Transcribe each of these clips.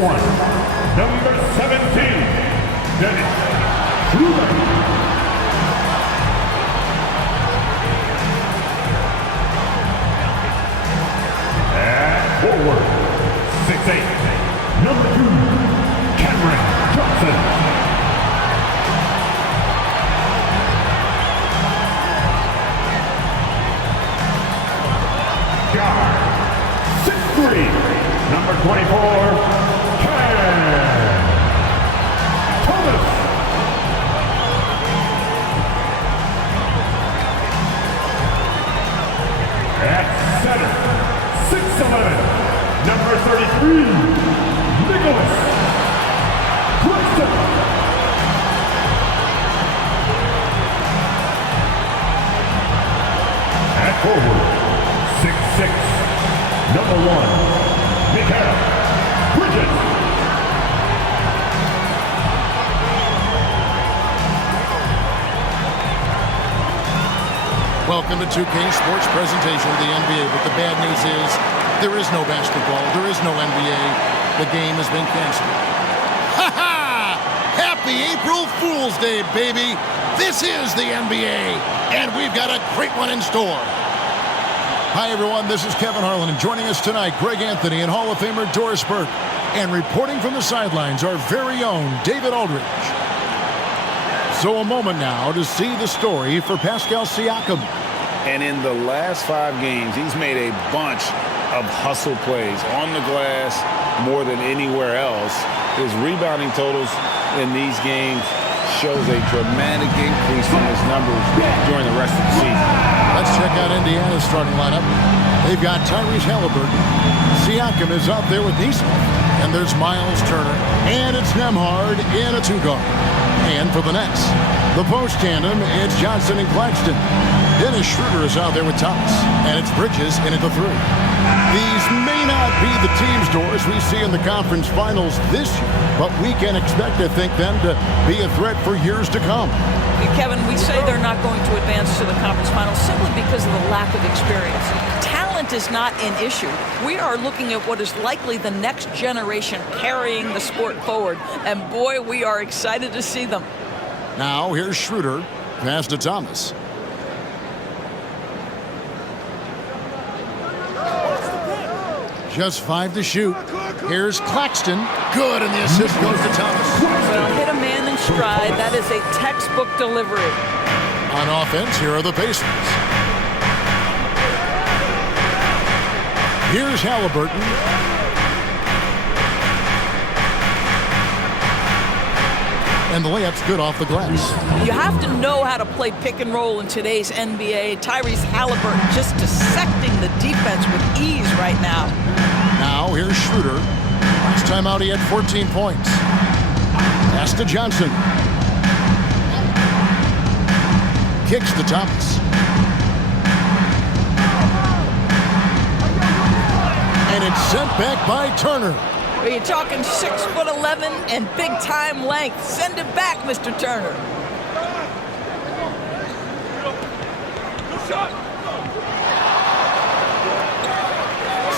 one, number 17, Dennis Schroeder. At forward, 6'8", number 2, Cameron Johnson. Guard, 6'3", number 24, Katangos. At center, 6'11", number 33, Nicholas Preston. At forward, 6'6", number 1, Mikael Bridges. Welcome to 2K Sports presentation of the NBA, but the bad news is there is no basketball, there is no NBA. The game has been canceled. Ha ha! Happy April Fool's Day, baby! This is the NBA, and we've got a great one in store. Hi, everyone. This is Kevin Harlan, and joining us tonight, Greg Anthony and Hall of Famer Doris Burke. And reporting from the sidelines, our very own David Aldridge. So a moment now to see the story for Pascal Siakam. And in the last 5 games, he's made a bunch of hustle plays on the glass more than anywhere else. His rebounding totals in these games shows a dramatic increase from his numbers during the rest of the season. Let's check out Indiana's starting lineup. They've got Tyrese Halliburton. Siakam is out there with Neesmith. And there's Miles Turner. And it's Nembhard in a 2-guard. And for the Nets, the post tandem, it's Johnson and Claxton. Dennis Schroeder is out there with Thomas. And it's Bridges in at the 3. These may not be the teams, Doris, we see in the conference finals this year, but we can expect, I think, them to be a threat for years to come. Kevin, we say they're not going to advance to the conference finals simply because of the lack of experience. Talent is not an issue. We are looking at what is likely the next generation carrying the sport forward, and boy, we are excited to see them. Now, here's Schroeder, pass to Thomas. Just 5 to shoot. Here's Claxton. Good, and the assist goes to Thomas. Well, hit a man in stride. That is a textbook delivery. On offense, here are the Pacers. Here's Halliburton. And the layup's good off the glass. You have to know how to play pick and roll in today's NBA. Tyrese Halliburton just dissecting the defense with ease right now. Now, here's Schroeder. Last time out, he had 14 points. Pass to Johnson. Kicks to Thomas. And it's sent back by Turner. Well, you're talking 6'11" and big-time length. Send it back, Mr. Turner.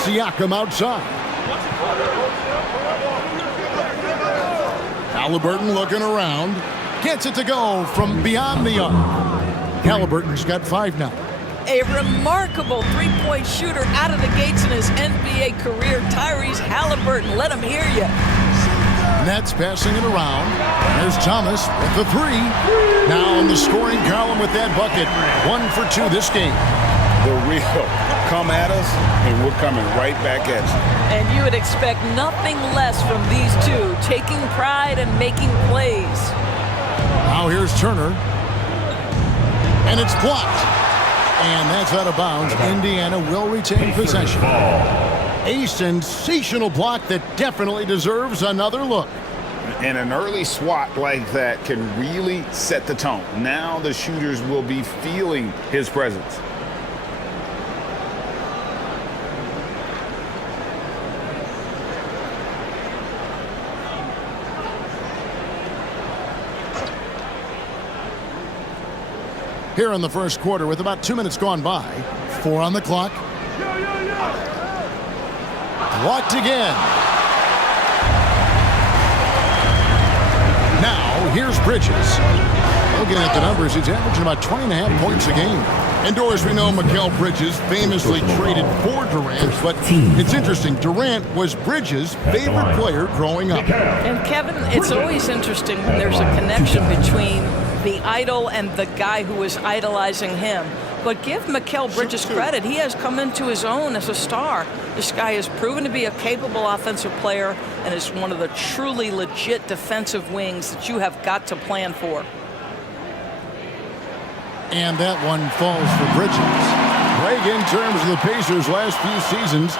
Siakam outside. Halliburton looking around. Gets it to go from beyond the arc. Halliburton's got 5 now. A remarkable three-point shooter out of the gates in his NBA career, Tyrese Halliburton. Let him hear you. Nets passing it around. There's Thomas with the 3. Now in the scoring column with that bucket. 1 for 2 this game. The real come at us, and we're coming right back at you. And you would expect nothing less from these two, taking pride and making plays. Now here's Turner. And it's blocked. And that's out of bounds. Indiana will retain possession. A sensational block that definitely deserves another look. And an early swat like that can really set the tone. Now the shooters will be feeling his presence. Here in the first quarter with about 2 minutes gone by. 4 on the clock. Blocked again. here's Bridges. Looking at the numbers, he's averaging about 20.5 points a game. Indoors, we know Mikal Bridges famously traded for Durant, but it's interesting. Durant was Bridges' favorite player growing up. And Kevin, it's always interesting when there's a connection between the idol and the guy who is idolizing him. But give Mikal Bridges credit. He has come into his own as a star. This guy has proven to be a capable offensive player and is one of the truly legit defensive wings that you have got to plan for. And that one falls for Bridges. Greg, in terms of the Pacers' last few seasons,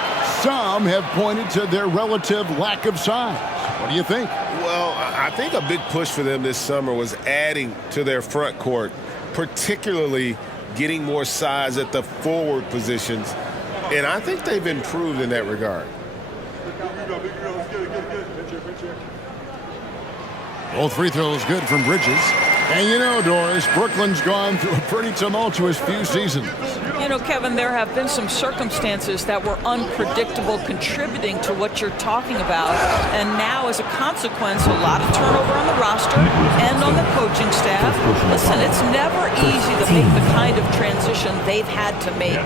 some have pointed to their relative lack of size. What do you think? Well, I think a big push for them this summer was adding to their front court, particularly getting more size at the forward positions. And I think they've improved in that regard. Both free throws good from Bridges. And you know, Doris, Brooklyn's gone through a pretty tumultuous few seasons. You know, Kevin, there have been some circumstances that were unpredictable contributing to what you're talking about. And now, as a consequence, a lot of turnover on the roster and on the coaching staff. Listen, it's never easy to make the kind of transition they've had to make.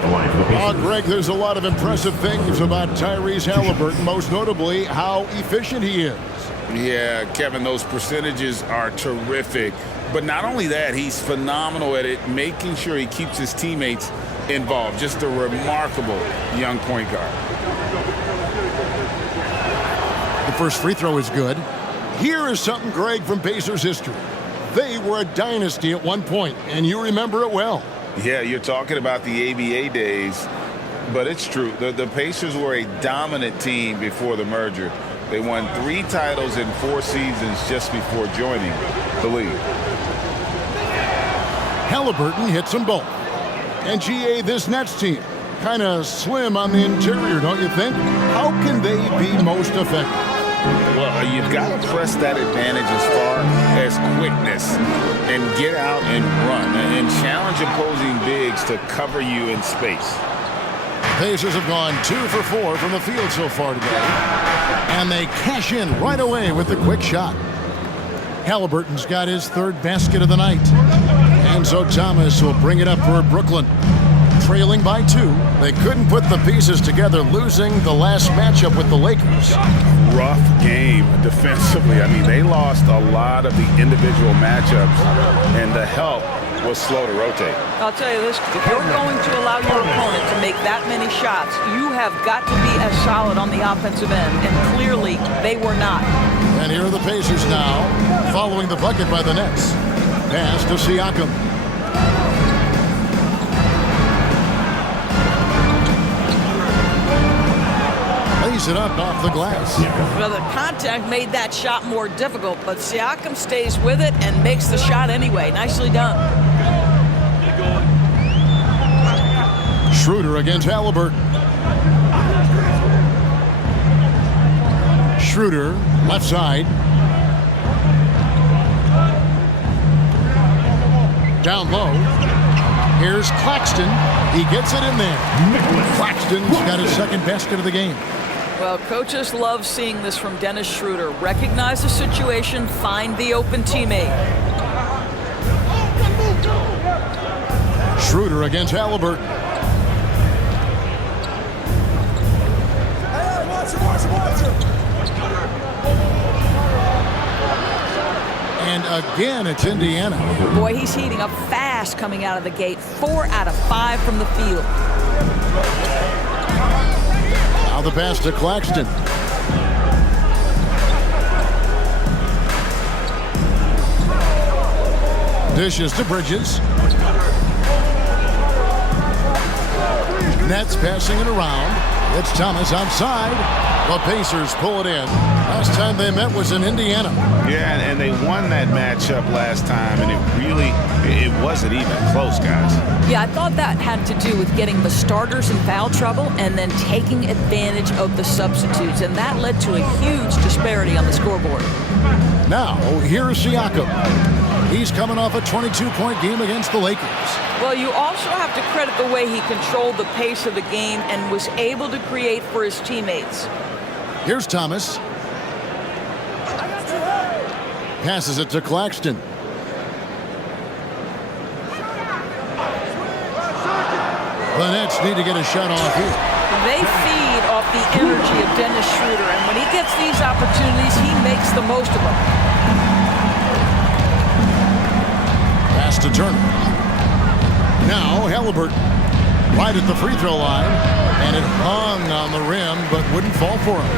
Greg, there's a lot of impressive things about Tyrese Halliburton, most notably how efficient he is. Yeah, Kevin, those percentages are terrific. But not only that, he's phenomenal at it, making sure he keeps his teammates involved. Just a remarkable young point guard. The first free throw is good. Here is something, Greg, from Pacers history. They were a dynasty at one point, and you remember it well. Yeah, you're talking about the ABA days, but it's true. The Pacers were a dominant team before the merger. They won 3 titles in 4 seasons just before joining the league. Halliburton hits them both. And GA, this Nets team, kind of slim on the interior, don't you think? How can they be most effective? Well, you've got to press that advantage as far as quickness and get out and run and challenge opposing bigs to cover you in space. Pacers have gone 2 for 4 from the field so far today. And they cash in right away with the quick shot. Halliburton's got his 3rd basket of the night. And so Thomas will bring it up for Brooklyn. Trailing by 2. They couldn't put the pieces together, losing the last matchup with the Lakers. Rough game defensively. I mean, they lost a lot of the individual matchups, and the help was slow to rotate. I'll tell you this, if you're going to allow your opponent to make that many shots, you have got to be as solid on the offensive end, and clearly they were not. And here are the Pacers now, following the bucket by the Nets. Pass to Siakam. Lays it up off the glass. Well, the contact made that shot more difficult, but Siakam stays with it and makes the shot anyway. Nicely done. Schroeder against Halliburton. Schroeder, left side. Down low. Here's Claxton. He gets it in there. Claxton's got his 2nd basket of the game. Well, coaches love seeing this from Dennis Schroeder. Recognize the situation, find the open teammate. Schroeder against Halliburton. And again, it's Indiana. Boy, he's heating up fast coming out of the gate. 4 out of 5 from the field. Now the pass to Claxton. Dishes to Bridges. Nets passing it around. It's Thomas outside. The Pacers pull it in. Last time they met was in Indiana. Yeah, and they won that matchup last time, and it wasn't even close, guys. Yeah, I thought that had to do with getting the starters in foul trouble and then taking advantage of the substitutes, and that led to a huge disparity on the scoreboard. Now, here's Siakam. He's coming off a 22-point game against the Lakers. Well, you also have to credit the way he controlled the pace of the game and was able to create for his teammates. Here's Thomas. Passes it to Claxton. The Nets need to get a shot off here. They feed off the energy of Dennis Schroeder, and when he gets these opportunities, he makes the most of them. Pass to Turner. Now Halliburton. Right at the free throw line, and it hung on the rim, but wouldn't fall for him.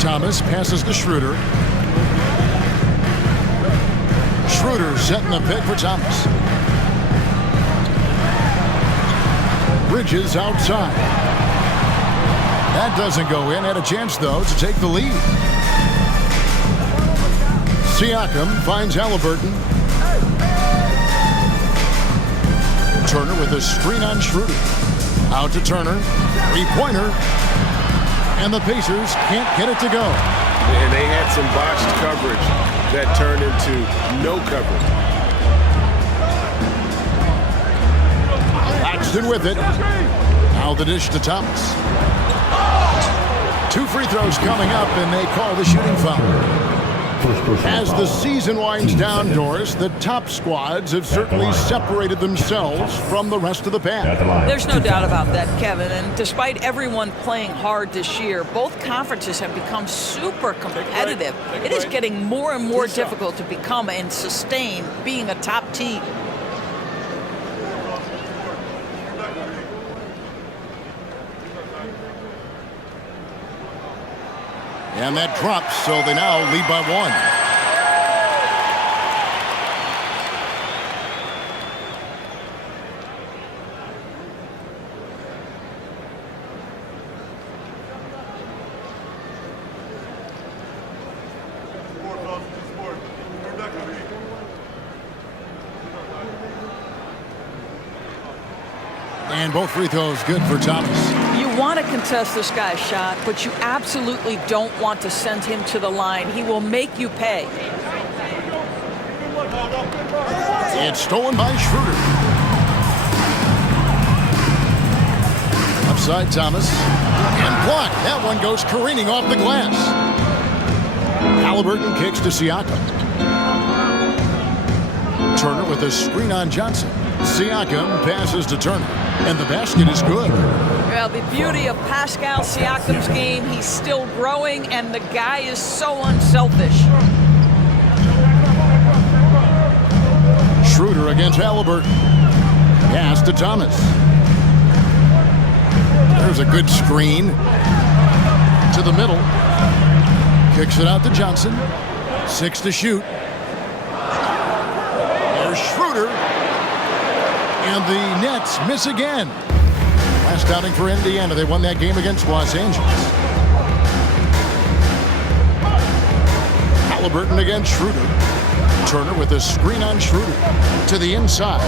Thomas passes to Schroeder. Schroeder setting the pick for Thomas. Bridges outside. That doesn't go in. Had a chance, though, to take the lead. Siakam finds Halliburton. Turner with a screen on Schroeder. Out to Turner. Three-pointer. And the Pacers can't get it to go. And they had some botched coverage that turned into no coverage. Claxton with it. Now the dish to Thomas. 2 free throws coming up, and they call the shooting foul. As the season winds down, Doris, the top squads have certainly separated themselves from the rest of the pack. There's no doubt about that, Kevin. And despite everyone playing hard this year, both conferences have become super competitive. It is getting more and more difficult to become and sustain being a top team. And that drops, so they now lead by 1. And both free throws good for Thomas. You want to contest this guy's shot, but you absolutely don't want to send him to the line. He will make you pay. It's stolen by Schroeder. Upside Thomas. And blocked. That one goes careening off the glass. Halliburton kicks to Siakam. Turner with a screen on Johnson. Siakam passes to Turner. And the basket is good. Well, the beauty of Pascal Siakam's game, he's still growing, and the guy is so unselfish. Schroeder against Halliburton. Pass to Thomas. There's a good screen. To the middle. Kicks it out to Johnson. 6 to shoot. There's Schroeder. And the Nets miss again. Last outing for Indiana. They won that game against Los Angeles. Halliburton against Schroeder. Turner with a screen on Schroeder. To the inside.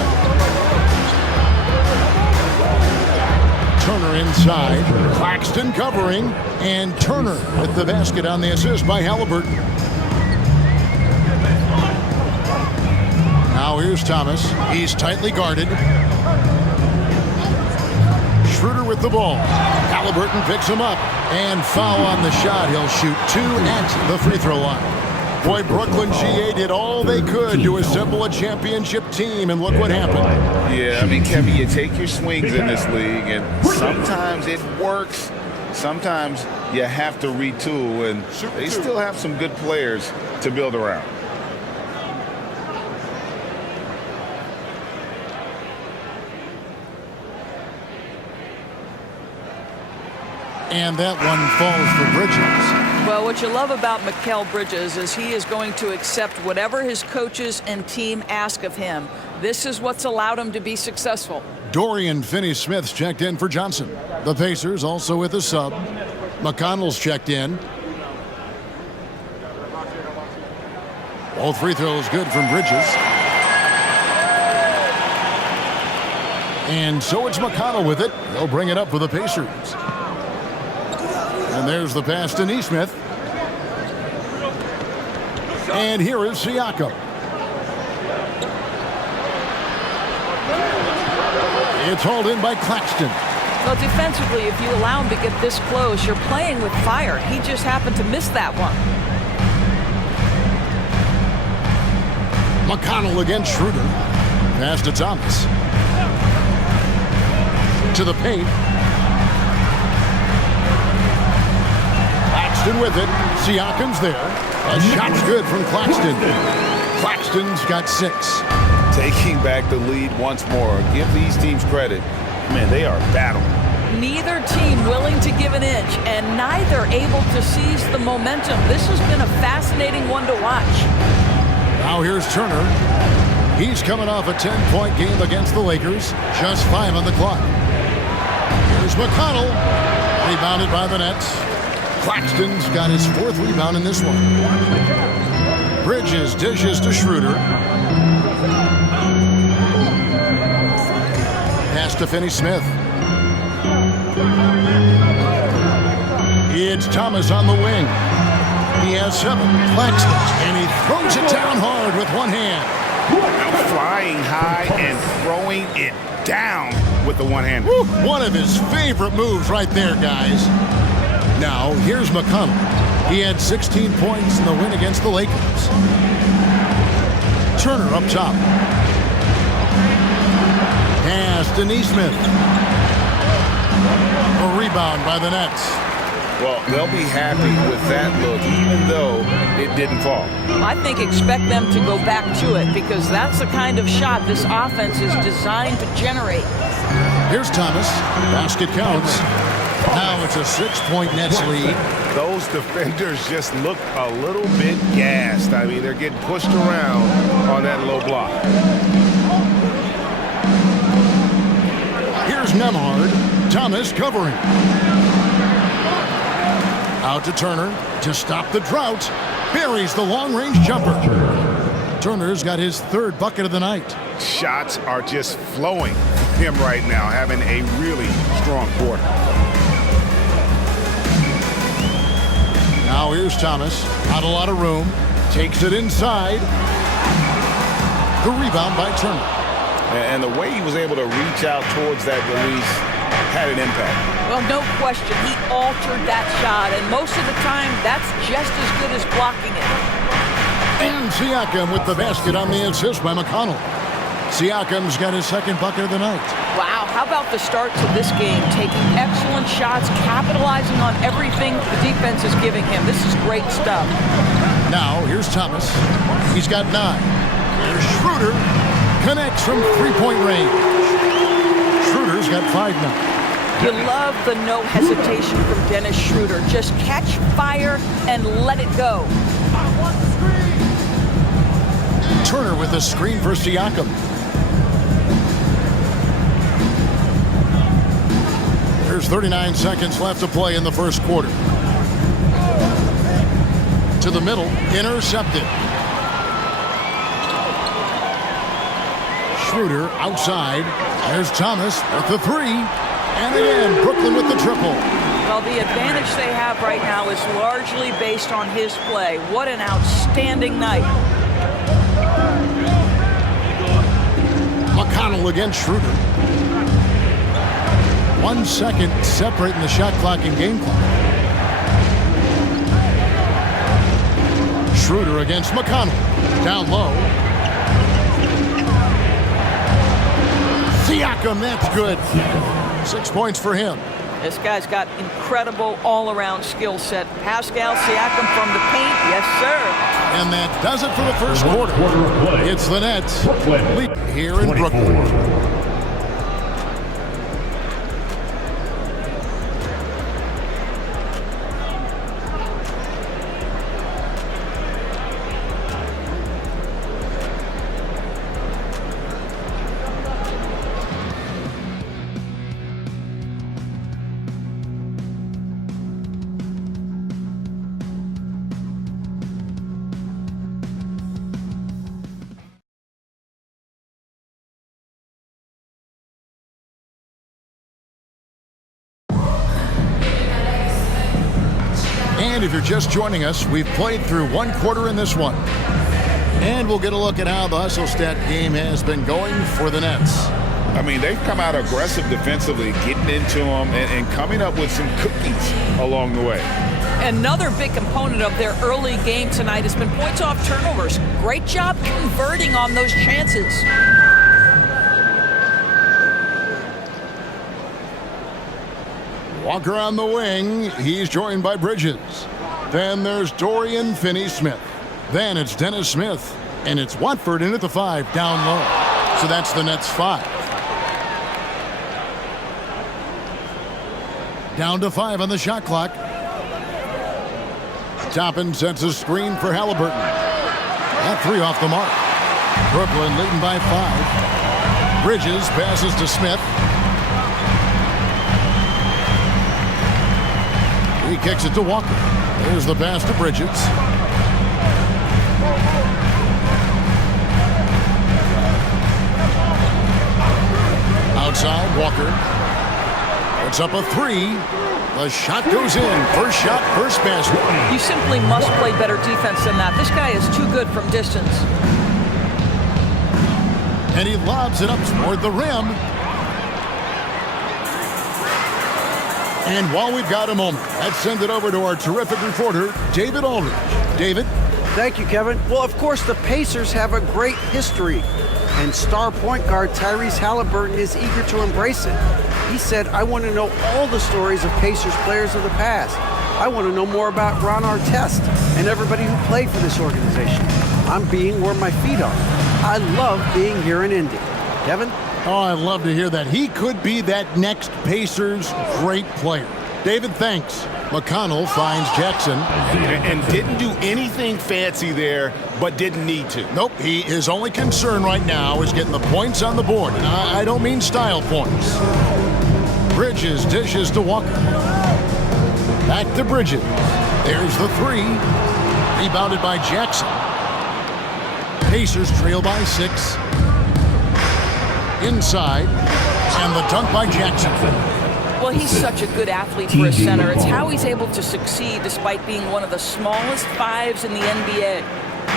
Turner inside. Claxton covering. And Turner with the basket on the assist by Halliburton. Now here's Thomas. He's tightly guarded. Schroeder with the ball. Halliburton picks him up. And foul on the shot. He'll shoot 2 at the free throw line. Boy, Brooklyn GA did all they could to assemble a championship team, and look what happened. Yeah, I mean, Kevin, you take your swings in this league, and sometimes it works. Sometimes you have to retool, and they still have some good players to build around. And that one falls for Bridges. Well, what you love about Mikal Bridges is he is going to accept whatever his coaches and team ask of him. This is what's allowed him to be successful. Dorian Finney-Smith's checked in for Johnson. The Pacers also with a sub. McConnell's checked in. Both free throws good from Bridges. And so it's McConnell with it. They'll bring it up for the Pacers. And there's the pass to Nesmith. And here is Siakam. It's hauled in by Claxton. Well, defensively, if you allow him to get this close, you're playing with fire. He just happened to miss that one. McConnell against Schroeder. Pass to Thomas. To the paint. Claxton with it. Siakam's there. A shot's good from Claxton. Claxton's got 6. Taking back the lead once more. Give these teams credit. Man, they are battling. Neither team willing to give an inch, and neither able to seize the momentum. This has been a fascinating one to watch. Now here's Turner. He's coming off a 10-point game against the Lakers. Just 5 on the clock. Here's McConnell. Rebounded by the Nets. Claxton's got his 4th rebound in this one. Bridges dishes to Schroeder. Pass to Finney-Smith. It's Thomas on the wing. He has 7. Claxton, and he throws it down hard with one hand. Flying high and throwing it down with the one-hand. One of his favorite moves right there, guys. Now, here's McConnell. He had 16 points in the win against the Lakers. Turner up top. Pass to Neesmith. A rebound by the Nets. Well, they'll be happy with that look, even though it didn't fall. I think expect them to go back to it, because that's the kind of shot this offense is designed to generate. Here's Thomas. Basket counts. Now it's a 6-point Nets lead. Those defenders just look a little bit gassed. I mean, they're getting pushed around on that low block. Here's Nemhard. Thomas covering. Out to Turner to stop the drought. Buries the long-range jumper. Turner's got his 3rd bucket of the night. Shots are just flowing from him right now, having a really strong quarter. Now here's Thomas. Not a lot of room. Takes it inside. The rebound by Turner. And the way he was able to reach out towards that release had an impact. Well, no question, he altered that shot, and most of the time, that's just as good as blocking it. And Siakam with the basket on the assist by McConnell. Siakam's got his 2nd bucket of the night. Wow, how about the start to this game? Taking excellent shots, capitalizing on everything the defense is giving him. This is great stuff. Now, here's Thomas. He's got 9. Here's Schroeder. Connects from 3-point range. Schroeder's got 5 now. You love the no hesitation from Dennis Schroeder. Just catch fire and let it go. Turner with a screen for Siakam. There's 39 seconds left to play in the first quarter. To the middle, intercepted. Schroeder outside. There's Thomas with the 3. And again, Brooklyn with the triple. Well, the advantage they have right now is largely based on his play. What an outstanding night. McConnell against Schroeder. 1 second separating the shot clock and game clock. Schroeder against McConnell. Down low. Siakam, that's good. 6 points for him. This guy's got incredible all-around skill set. Pascal Siakam from the paint, yes, sir. And that does it for the first quarter. Of play. It's the Nets Brooklyn. here in Brooklyn. And if you're just joining us, we've played through 1 quarter in this one. And we'll get a look at how the hustle stat game has been going for the Nets. I mean, they've come out aggressive defensively, getting into them and coming up with some cookies along the way. Another big component of their early game tonight has been points off turnovers. Great job converting on those chances. Walker on the wing. He's joined by Bridges. Then there's Dorian Finney-Smith. Then it's Dennis Smith. And it's Watford in at the 5 down low. So that's the Nets 5. Down to 5 on the shot clock. Toppin sets a screen for Halliburton. That 3 off the mark. Brooklyn leading by 5. Bridges passes to Smith. He kicks it to Walker. There's the pass to Bridges. Outside, Walker. It's up a 3. The shot goes in. First shot, first basket. You simply must play better defense than that. This guy is too good from distance. And he lobs it up toward the rim. And while we've got a moment, let's send it over to our terrific reporter, David Aldridge. David? Thank you, Kevin. Well, of course, the Pacers have a great history, and star point guard Tyrese Halliburton is eager to embrace it. He said, I want to know all the stories of Pacers players of the past. I want to know more about Ron Artest and everybody who played for this organization. I'm being where my feet are. I love being here in Indy. Kevin? Oh, I love to hear that. He could be that next Pacers great player. David, thanks. McConnell finds Jackson. And didn't do anything fancy there, but didn't need to. Nope, his only concern right now is getting the points on the board. And I don't mean style points. Bridges dishes to Walker. Back to Bridges. There's the 3. Rebounded by Jackson. Pacers trail by 6. Inside. And the dunk by Jackson. Well, he's such a good athlete for a center. It's how he's able to succeed despite being one of the smallest 5s in the NBA.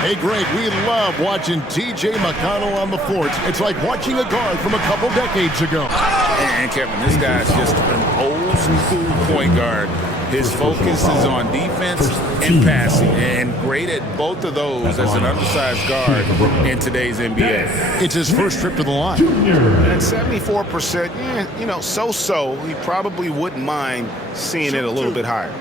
Hey, Greg, we love watching T.J. McConnell on the floor. It's like watching a guard from a couple decades ago. And Kevin, this guy's just an old school point guard. His focus is on defense and passing, and great at both of those as an undersized guard in today's NBA. It's his first trip to the line. At 74%, so-so. He probably wouldn't mind seeing it a little bit higher.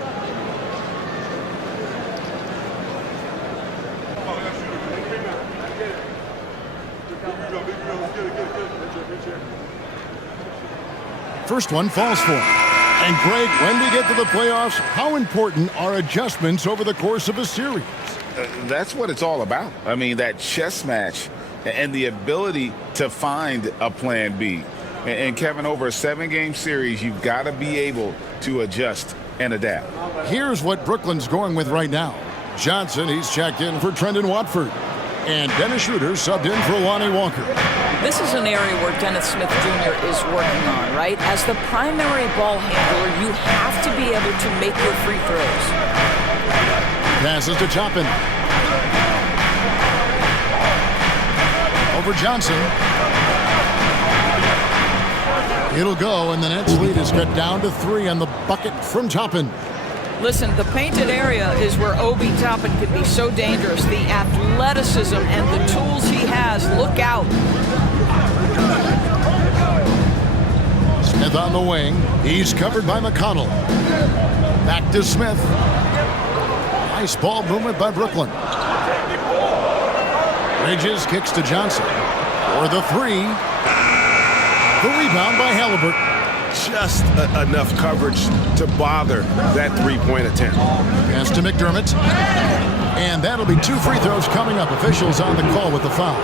First one falls for him. And Greg, when we get to the playoffs, how important are adjustments over the course of a series? That's what it's all about. I mean, that chess match and the ability to find a plan B. And Kevin, over a 7-game series, you've got to be able to adjust and adapt. Here's what Brooklyn's going with right now. Johnson, he's checked in for Trendon Watford. And Dennis Schroeder subbed in for Lonnie Walker. This is an area where Dennis Smith Jr. is working on, right? As the primary ball handler, you have to be able to make your free throws. Passes to Toppin. Over Johnson. It'll go, and the Nets lead is cut down to 3 on the bucket from Toppin. Listen, the painted area is where Obi Toppin can be so dangerous. The athleticism and the tools he has. Look out. Smith on the wing. He's covered by McConnell. Back to Smith. Nice ball movement by Brooklyn. Bridges kicks to Johnson. For the 3. The rebound by Halliburton. Just enough coverage to bother that three-point attempt. Pass to McDermott. And that'll be 2 free throws coming up. Officials on the call with the foul.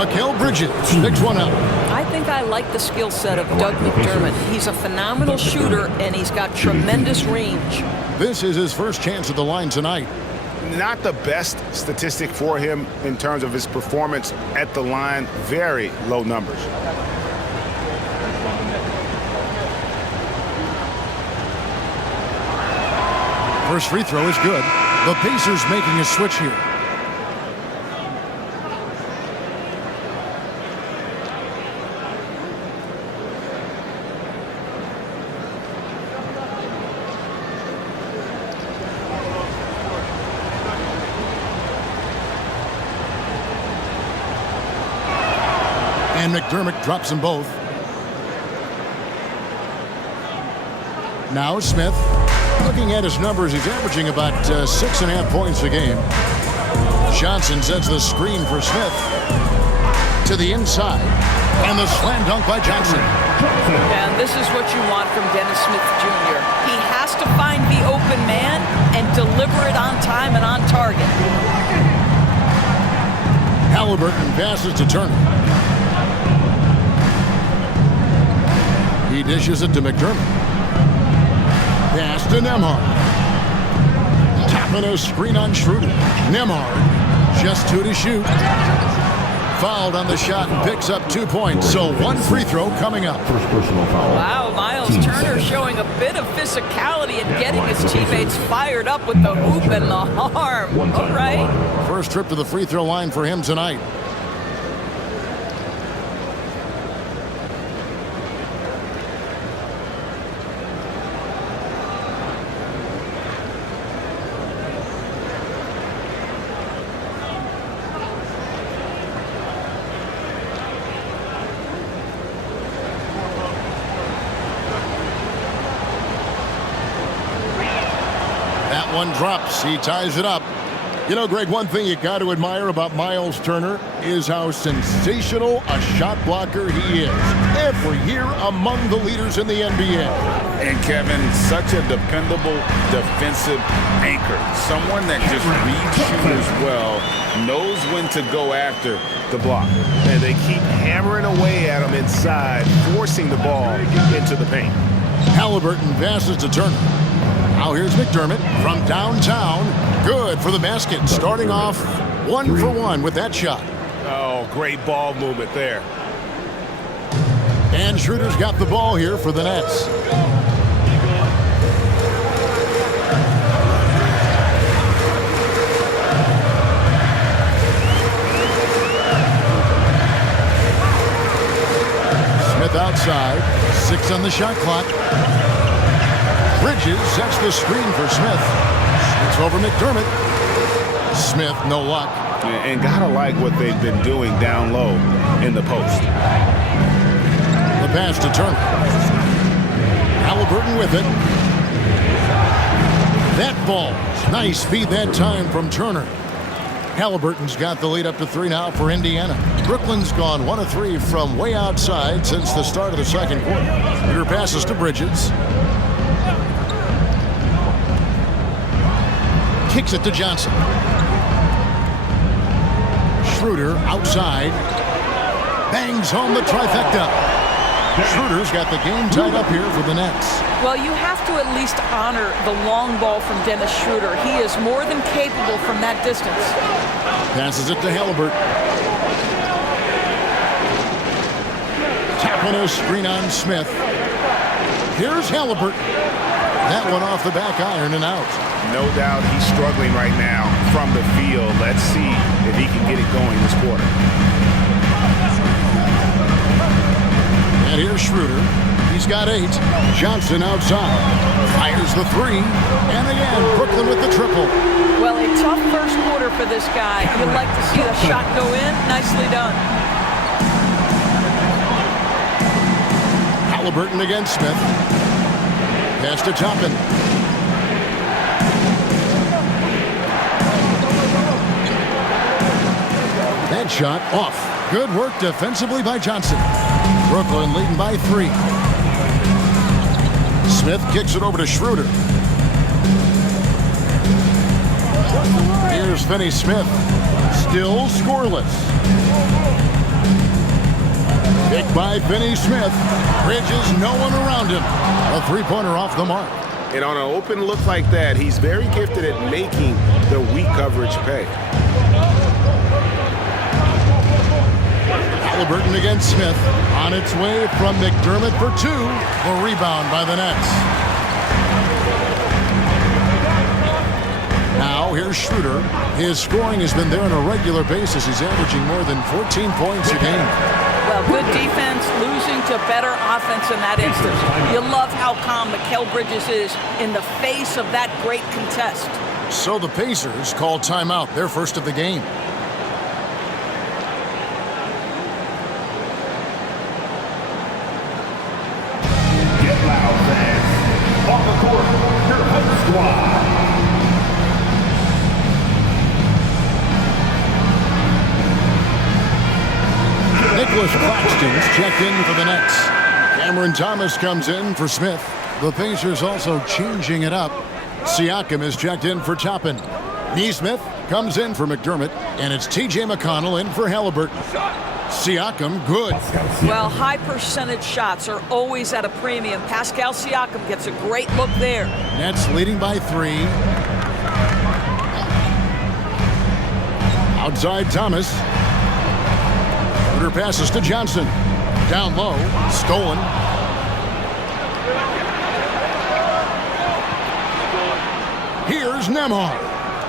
Mikal Bridges picks one up. I think I like the skill set of Doug McDermott. He's a phenomenal shooter, and he's got tremendous range. This is his first chance at the line tonight. Not the best statistic for him in terms of his performance at the line. Very low numbers. First free throw is good. The Pacers making a switch here. And McDermott drops them both. Now Smith, looking at his numbers, he's averaging about 6.5 points a game. Johnson sets the screen for Smith to the inside. And the slam dunk by Johnson. And this is what you want from Dennis Smith Jr. He has to find the open man and deliver it on time and on target. Halliburton passes to Turner. He dishes it to McDermott. Pass to Nembhard. Tapping a screen on Schroeder. Nembhard, just 2 to shoot. Fouled on the shot and picks up 2 points. So 1 free throw coming up. First personal foul. Wow, Miles Turner showing a bit of physicality and getting his teammates fired up with the hoop and the arm. All right. First trip to the free throw line for him tonight. One drops. He ties it up. You know, Greg, one thing you got to admire about Miles Turner is how sensational a shot blocker he is. Every year among the leaders in the NBA. And Kevin, such a dependable defensive anchor. Someone that just reads shooters well, knows when to go after the block. And they keep hammering away at him inside, forcing the ball into the paint. Halliburton passes to Turner. Now here's McDermott from downtown. Good for the basket. Starting off 1 for 1 with that shot. Oh, great ball movement there. And Schroeder's got the ball here for the Nets. Smith outside. 6 on the shot clock. Bridges sets the screen for Smith. It's over McDermott. Smith, no luck. And gotta like what they've been doing down low in the post. The pass to Turner. Halliburton with it. That ball. Nice feed that time from Turner. Halliburton's got the lead up to 3 now for Indiana. Brooklyn's gone 1 of 3 from way outside since the start of the second quarter. Here passes to Bridges. Kicks it to Johnson. Schroeder outside. Bangs home the trifecta. Schroeder's got the game tied up here for the Nets. Well, you have to at least honor the long ball from Dennis Schroeder. He is more than capable from that distance. Passes it to Halliburton. Tapping a screen on Smith. Here's Halliburton. That one off the back iron and out. No doubt he's struggling right now from the field. Let's see if he can get it going this quarter. And here's Schroeder. He's got 8. Johnson outside. Fires the 3. And again, Brooklyn with the triple. Well, a tough first quarter for this guy. You'd like to see the shot go in. Nicely done. Halliburton against Smith. Pass to Toppin. That shot off. Good work defensively by Johnson. Brooklyn leading by 3. Smith kicks it over to Schroeder. Here's Finney Smith. Still scoreless. Picked by Finney Smith. Bridges, no one around him. A 3-pointer off the mark. And on an open look like that, he's very gifted at making the weak coverage pay. Halliburton against Smith. On its way from McDermott for 2. The rebound by the Nets. Now here's Schroeder. His scoring has been there on a regular basis. He's averaging more than 14 points a game. Well, good defense, losing to better offense in that instance. You love how calm Mikal Bridges is in the face of that great contest. So the Pacers call timeout, their first of the game. Nicholas Claxton's checked in for the Nets. Cameron Thomas comes in for Smith. The Pacers also changing it up. Siakam is checked in for Toppin. Neesmith comes in for McDermott, and it's T.J. McConnell in for Halliburton. Siakam, good. Well, high percentage shots are always at a premium. Pascal Siakam gets a great look there. Nets leading by 3. Outside Thomas. Shooter passes to Johnson. Down low, stolen. Here's Nembhard.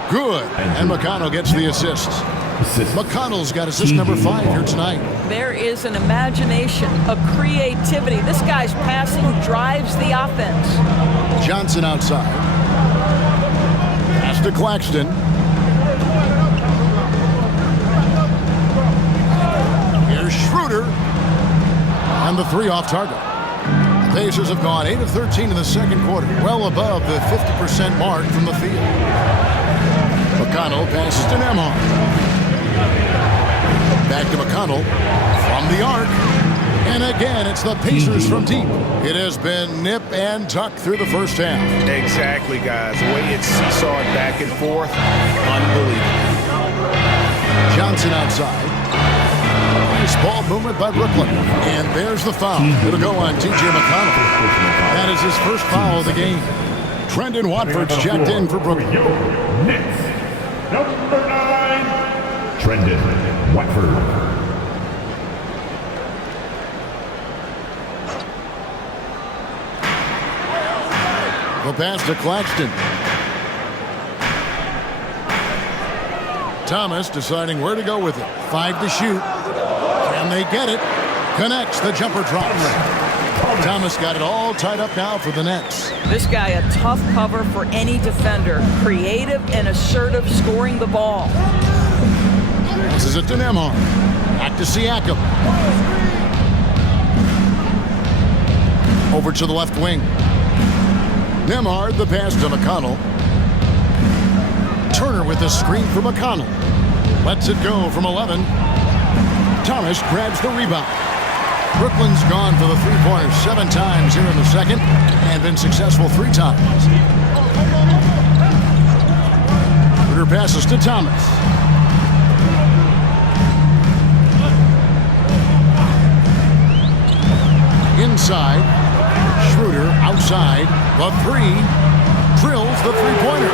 Good. And McConnell gets the assist. McConnell's got assist number 5 here tonight. There is an imagination, a creativity. This guy's passing drives the offense. Johnson outside. Pass to Claxton. Here's Schroeder. And the 3 off target. The Pacers have gone 8 of 13 in the second quarter, well above the 50% mark from the field. McConnell passes to Nembhard. Back to McConnell from the arc. And again, it's the Pacers from deep. It has been nip and tuck through the first half. Exactly, guys. The way it's seesawed back and forth, unbelievable. Johnson outside. Nice ball movement by Brooklyn. And there's the foul. It'll go on T.J. McConnell. That is his first foul of the game. Trendon Watford's checked in for Brooklyn. Knicks, number 9, Trendon Watford. The pass to Claxton. Thomas deciding where to go with it. 5 to shoot. Can they get it? Connects. The jumper drops. Thomas got it all tied up now for the Nets. This guy a tough cover for any defender. Creative and assertive scoring the ball. This is it to Nembhard. Back to Siakam. Over to the left wing. Nembhard, the pass to McConnell. Turner with the screen for McConnell. Lets it go from 11. Thomas grabs the rebound. Brooklyn's gone for the three-pointers 7 times here in the second and been successful 3 times. Schroeder passes to Thomas. Inside. Schroeder outside. The 3. Drills the three-pointer.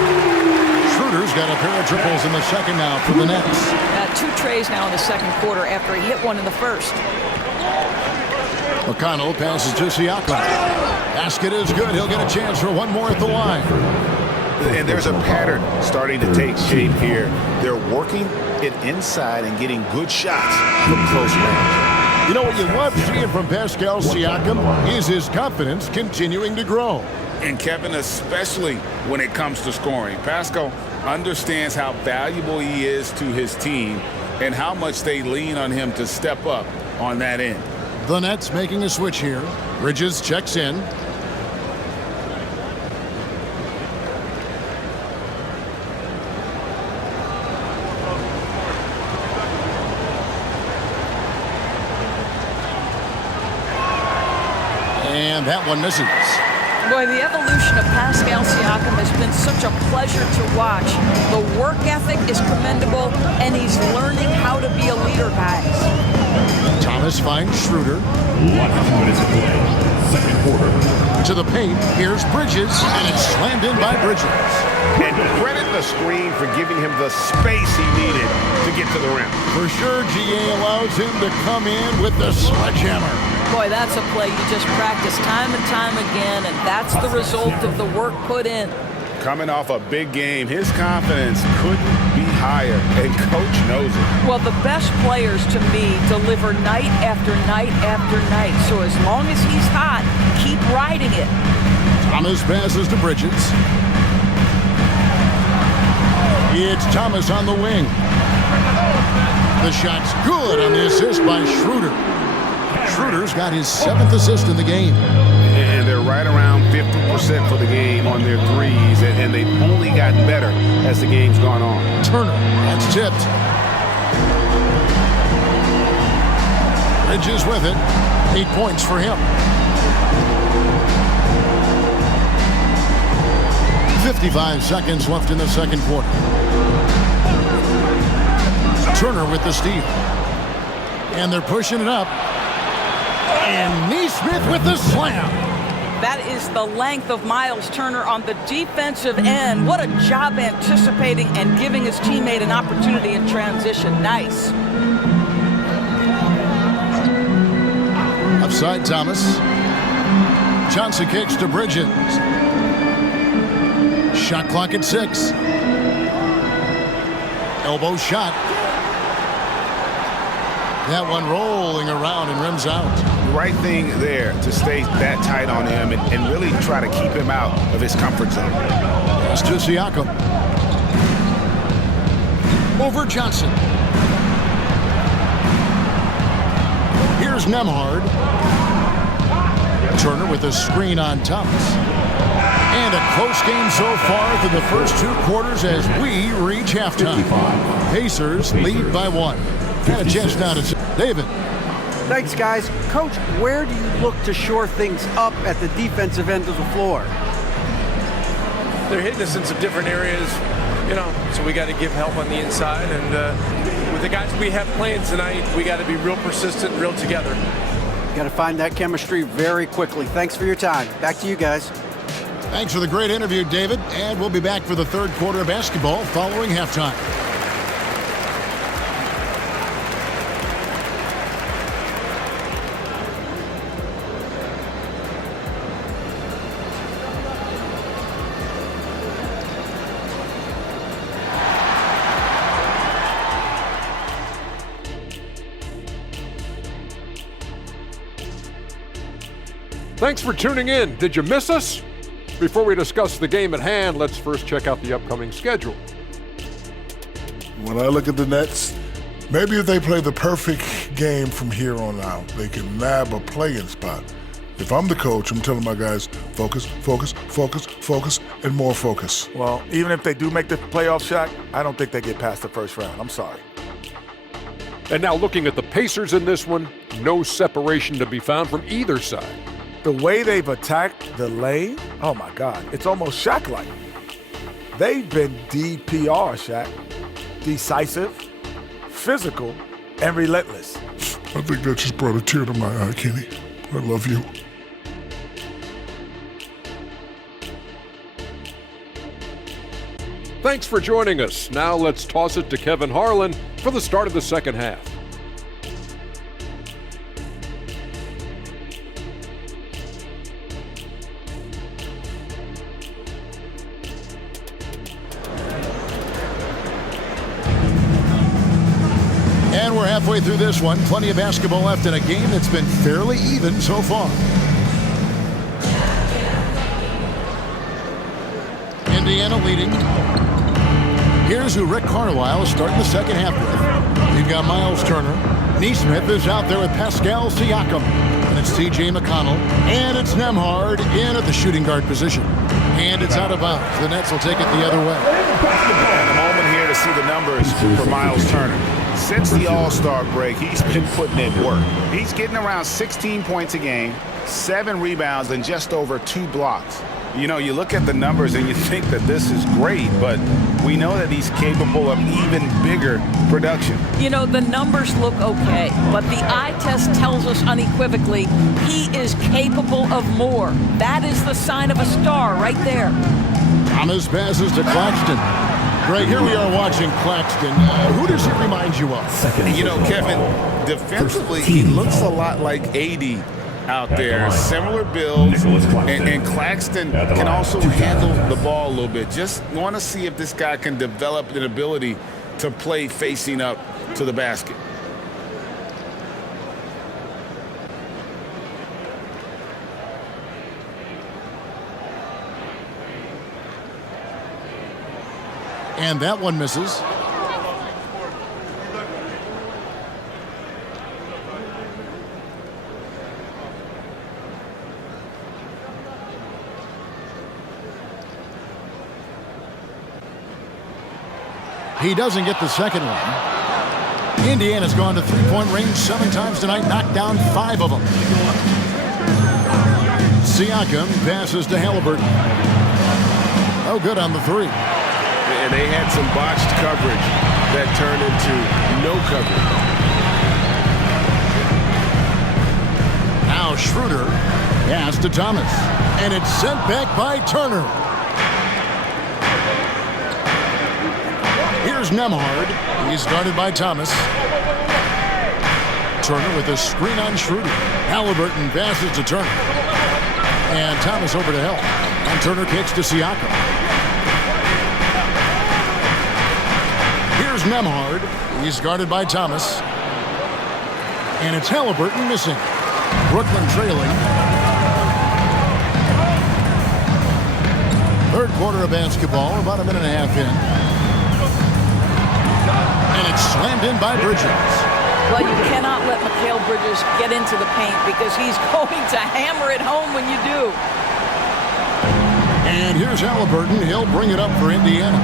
Schroeder's got a pair of triples in the second now for the Nets. 2 trays now in the second quarter after he hit one in the first. McConnell passes to Siakam. Basket is good. He'll get a chance for one more at the line. And there's a pattern starting to take shape here. They're working it inside and getting good shots from close range. You know what you love seeing from Pascal Siakam is his confidence continuing to grow. And Kevin, especially when it comes to scoring. Pascal understands how valuable he is to his team and how much they lean on him to step up on that end. The Nets making a switch here. Bridges checks in. And that one misses. Boy, the evolution of Pascal Siakam has been such a pleasure to watch. The work ethic is commendable, and he's learning how to be a leader, guys. Thomas finds Schroeder. 1 minute to play. Second quarter. To the paint, here's Bridges, and it's slammed in by Bridges. And credit the screen for giving him the space he needed to get to the rim. For sure, GA allows him to come in with the sledgehammer. Boy, that's a play you just practice time and time again, and that's the result of the work put in. Coming off a big game, his confidence couldn't be higher, and Coach knows it. Well, the best players, to me, deliver night after night after night. So as long as he's hot, keep riding it. Thomas passes to Bridges. It's Thomas on the wing. The shot's good on the assist by Schroeder. Schroeder's got his 7th assist in the game. And they're right around 50% for the game on their threes, and they've only gotten better as the game's gone on. Turner, that's tipped. Bridges with it. 8 points for him. 55 seconds left in the second quarter. Turner with the steal. And they're pushing it up. And Neesmith with the slam. That is the length of Miles Turner on the defensive end. What a job anticipating and giving his teammate an opportunity in transition. Nice. Upside Thomas. Johnson kicks to Bridges. Shot clock at 6. Elbow shot. That one rolling around and rims out. Right thing there to stay that tight on him and really try to keep him out of his comfort zone. Pass to Siakam. Over Johnson. Here's Nembhard. Turner with a screen on Thomas. And a close game so far through the first 2 quarters as we reach halftime. Pacers lead by 1. Got a chance now to David. Thanks, guys. Coach, where do you look to shore things up at the defensive end of the floor? They're hitting us in some different areas, so we got to give help on the inside. And with the guys we have playing tonight, we got to be real persistent, real together. Got to find that chemistry very quickly. Thanks for your time. Back to you guys. Thanks for the great interview, David. And we'll be back for the third quarter of basketball following halftime. Thanks for tuning in. Did you miss us? Before we discuss the game at hand, let's first check out the upcoming schedule. When I look at the Nets, maybe if they play the perfect game from here on out, they can nab a play-in spot. If I'm the coach, I'm telling my guys, focus, focus, focus, focus, and more focus. Well, even if they do make the playoff shot, I don't think they get past the first round. I'm sorry. And now looking at the Pacers in this one, no separation to be found from either side. The way they've attacked the lane, oh my God, it's almost Shaq-like. They've been DPR, Shaq. Decisive, physical, and relentless. I think that just brought a tear to my eye, Kenny. I love you. Thanks for joining us. Now let's toss it to Kevin Harlan for the start of the second half. And we're halfway through this one. Plenty of basketball left in a game that's been fairly even so far. Indiana leading. Here's who Rick Carlisle is starting the second half with. You've got Miles Turner. Neesmith is out there with Pascal Siakam. And it's T.J. McConnell. And it's Nembhard in at the shooting guard position. And it's out of bounds. The Nets will take it the other way. And a moment here to see the numbers for Miles Turner. Since the All-Star break, he's been putting in work. He's getting around 16 points a game, 7 rebounds, and just over 2 blocks. You know, you look at the numbers and you think that this is great, but we know that he's capable of even bigger production. You know, the numbers look okay, but the eye test tells us unequivocally he is capable of more. That is the sign of a star right there. Thomas passes to Claxton. Greg, here we are watching Claxton. Who does he remind you of? You know, Kevin, defensively, he looks a lot like AD out there. Similar builds, and Claxton can also handle the ball a little bit. Just want to see if this guy can develop an ability to play facing up to the basket. And that one misses. He doesn't get the second one. Indiana's gone to three-point range 7 times tonight, knocked down 5 of them. Siakam passes to Halliburton. Oh, good on the 3. And they had some botched coverage that turned into no coverage. Now Schroeder pass to Thomas. And it's sent back by Turner. Here's Nembhard. He's guarded by Thomas. Turner with a screen on Schroeder. Halliburton passes to Turner. And Thomas over to help. And Turner kicks to Siakam. Here's Nembhard. He's guarded by Thomas. And it's Halliburton missing. Brooklyn trailing. Third quarter of basketball, about a minute and a half in. And it's slammed in by Bridges. Well, you cannot let Mikal Bridges get into the paint because he's going to hammer it home when you do. And here's Halliburton. He'll bring it up for Indiana.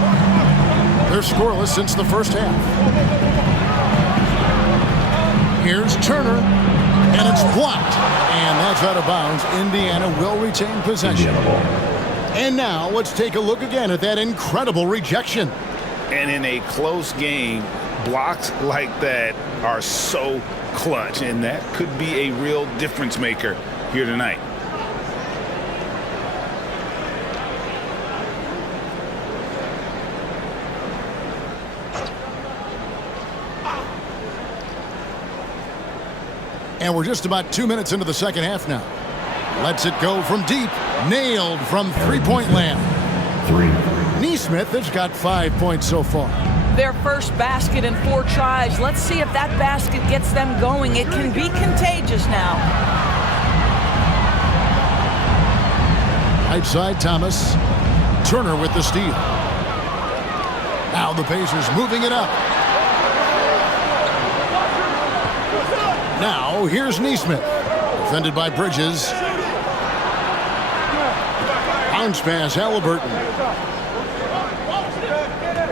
They're scoreless since the first half. Here's Turner. And it's blocked. And that's out of bounds. Indiana will retain possession. And now let's take a look again at that incredible rejection. And in a close game, blocks like that are so clutch, and that could be a real difference maker here tonight. And we're just about 2 minutes into the second half now. Lets it go from deep. Nailed from three-point land. 3. Nesmith has got 5 points so far. Their first basket in 4 tries. Let's see if that basket gets them going. It can be contagious now. Right side, Thomas. Turner with the steal. Now the Pacers moving it up. Now here's Nesmith. Defended by Bridges. Bounce pass, Halliburton.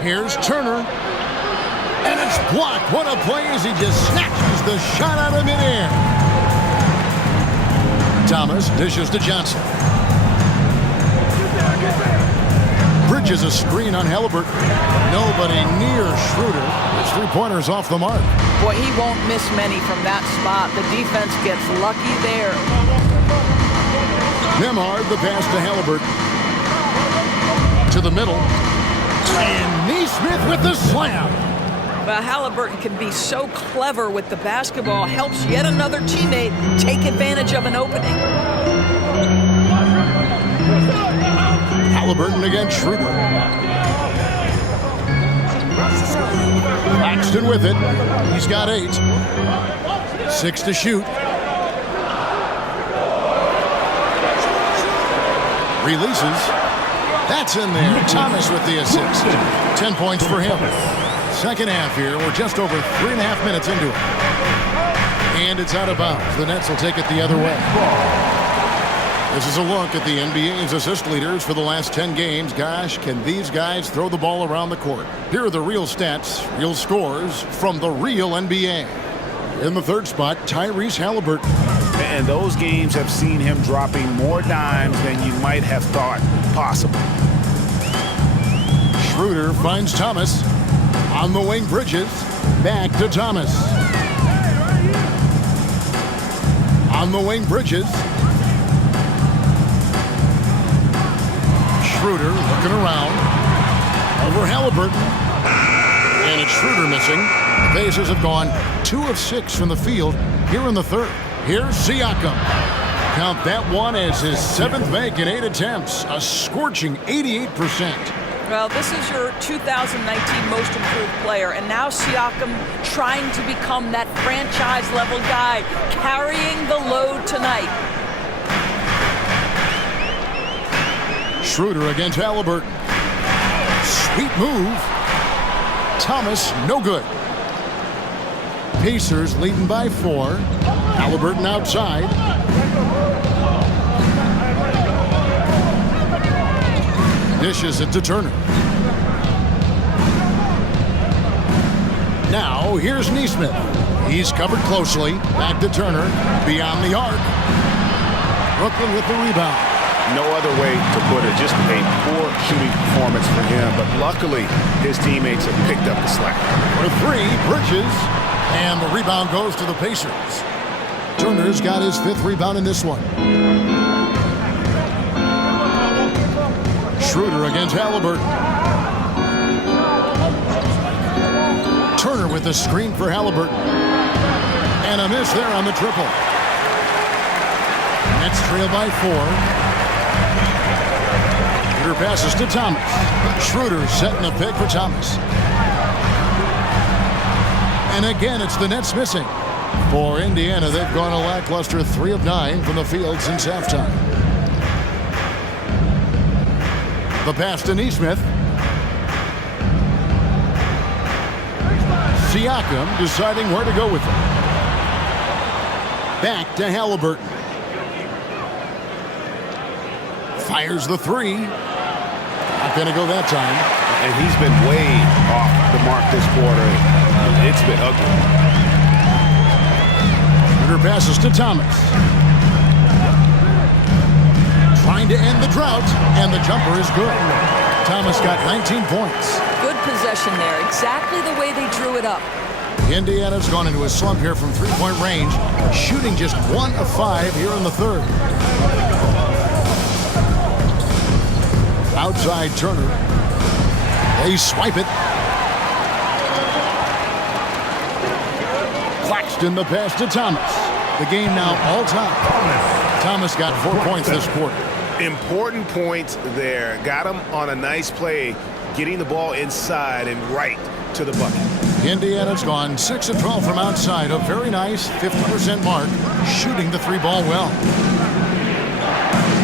Here's Turner. And it's blocked. What a play as he just snatches the shot out of midair. Thomas dishes to Johnson. Bridges a screen on Halliburton. Nobody near Schroeder. His three-pointer's off the mark. Boy, he won't miss many from that spot. The defense gets lucky there. Nembhard, the pass to Halliburton. To the middle. And Nesmith with the slam. Well, Halliburton can be so clever with the basketball. Helps yet another teammate take advantage of an opening. Halliburton against Schroeder. Paxton with it. He's got 8. 6 to shoot. Releases. That's in there. Thomas with the assist. 10 points for him. Second half here. We're just over 3.5 minutes into it. And it's out of bounds. The Nets will take it the other way. This is a look at the NBA's assist leaders for the last 10 games. Gosh, can these guys throw the ball around the court? Here are the real stats, real scores from the real NBA. In the third spot, Tyrese Halliburton. And those games have seen him dropping more dimes than you might have thought possible. Schroeder finds Thomas. On the wing, Bridges. Back to Thomas. On the wing, Bridges. Schroeder looking around. Over Halliburton. And it's Schroeder missing. The Pacers have gone 2 of 6 from the field here in the third. Here's Siakam. Count that one as his 7th make in 8 attempts. A scorching 88%. Well, this is your 2019 most improved player, and now Siakam trying to become that franchise-level guy, carrying the load tonight. Schroeder against Halliburton. Sweet move. Thomas, no good. Pacers leading by 4. Halliburton outside. Dishes it to Turner. Now, here's Neesmith. He's covered closely. Back to Turner. Beyond the arc. Brooklyn with the rebound. No other way to put it. Just a poor shooting performance for him. But luckily, his teammates have picked up the slack. For three, Bridges. And the rebound goes to the Pacers. Turner's got his 5th rebound in this one. Schroeder against Halliburton. Turner with the screen for Halliburton. And a miss there on the triple. Nets trail by 4. Schroeder passes to Thomas. Schroeder setting the pick for Thomas. And again, it's the Nets missing. For Indiana, they've gone a lackluster 3 of 9 from the field since halftime. The pass to Neesmith. Siakam deciding where to go with it. Back to Halliburton. Fires the 3. Not going to go that time. And he's been way off the mark this quarter. It's been ugly. Schroeder passes to Thomas. Trying to end the drought, and the jumper is good. Thomas got 19 points. Good possession there. Exactly the way they drew it up. Indiana's gone into a slump here from 3-point range, shooting just 1 of 5 here in the 3rd. Outside Turner. They swipe it. Claxton the pass to Thomas. The game now all time. Thomas got 4 points this quarter. Important points there. Got him on a nice play, getting the ball inside and right to the bucket. Indiana's gone 6 of 12 from outside. A very nice 50% mark, shooting the 3-ball well.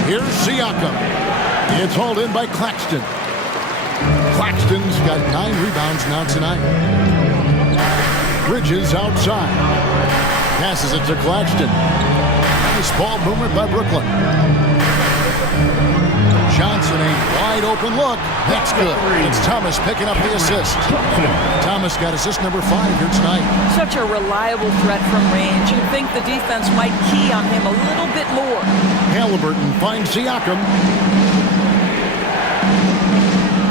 Here's Siakam. It's hauled in by Claxton. Claxton's got 9 rebounds now tonight. Bridges outside. Passes it to Claxton. Nice ball movement by Brooklyn. Johnson, a wide open look. That's good. It's Thomas picking up the assist. Thomas got assist number 5 here tonight. Such a reliable threat from range. You'd think the defense might key on him a little bit more. Halliburton finds Siakam.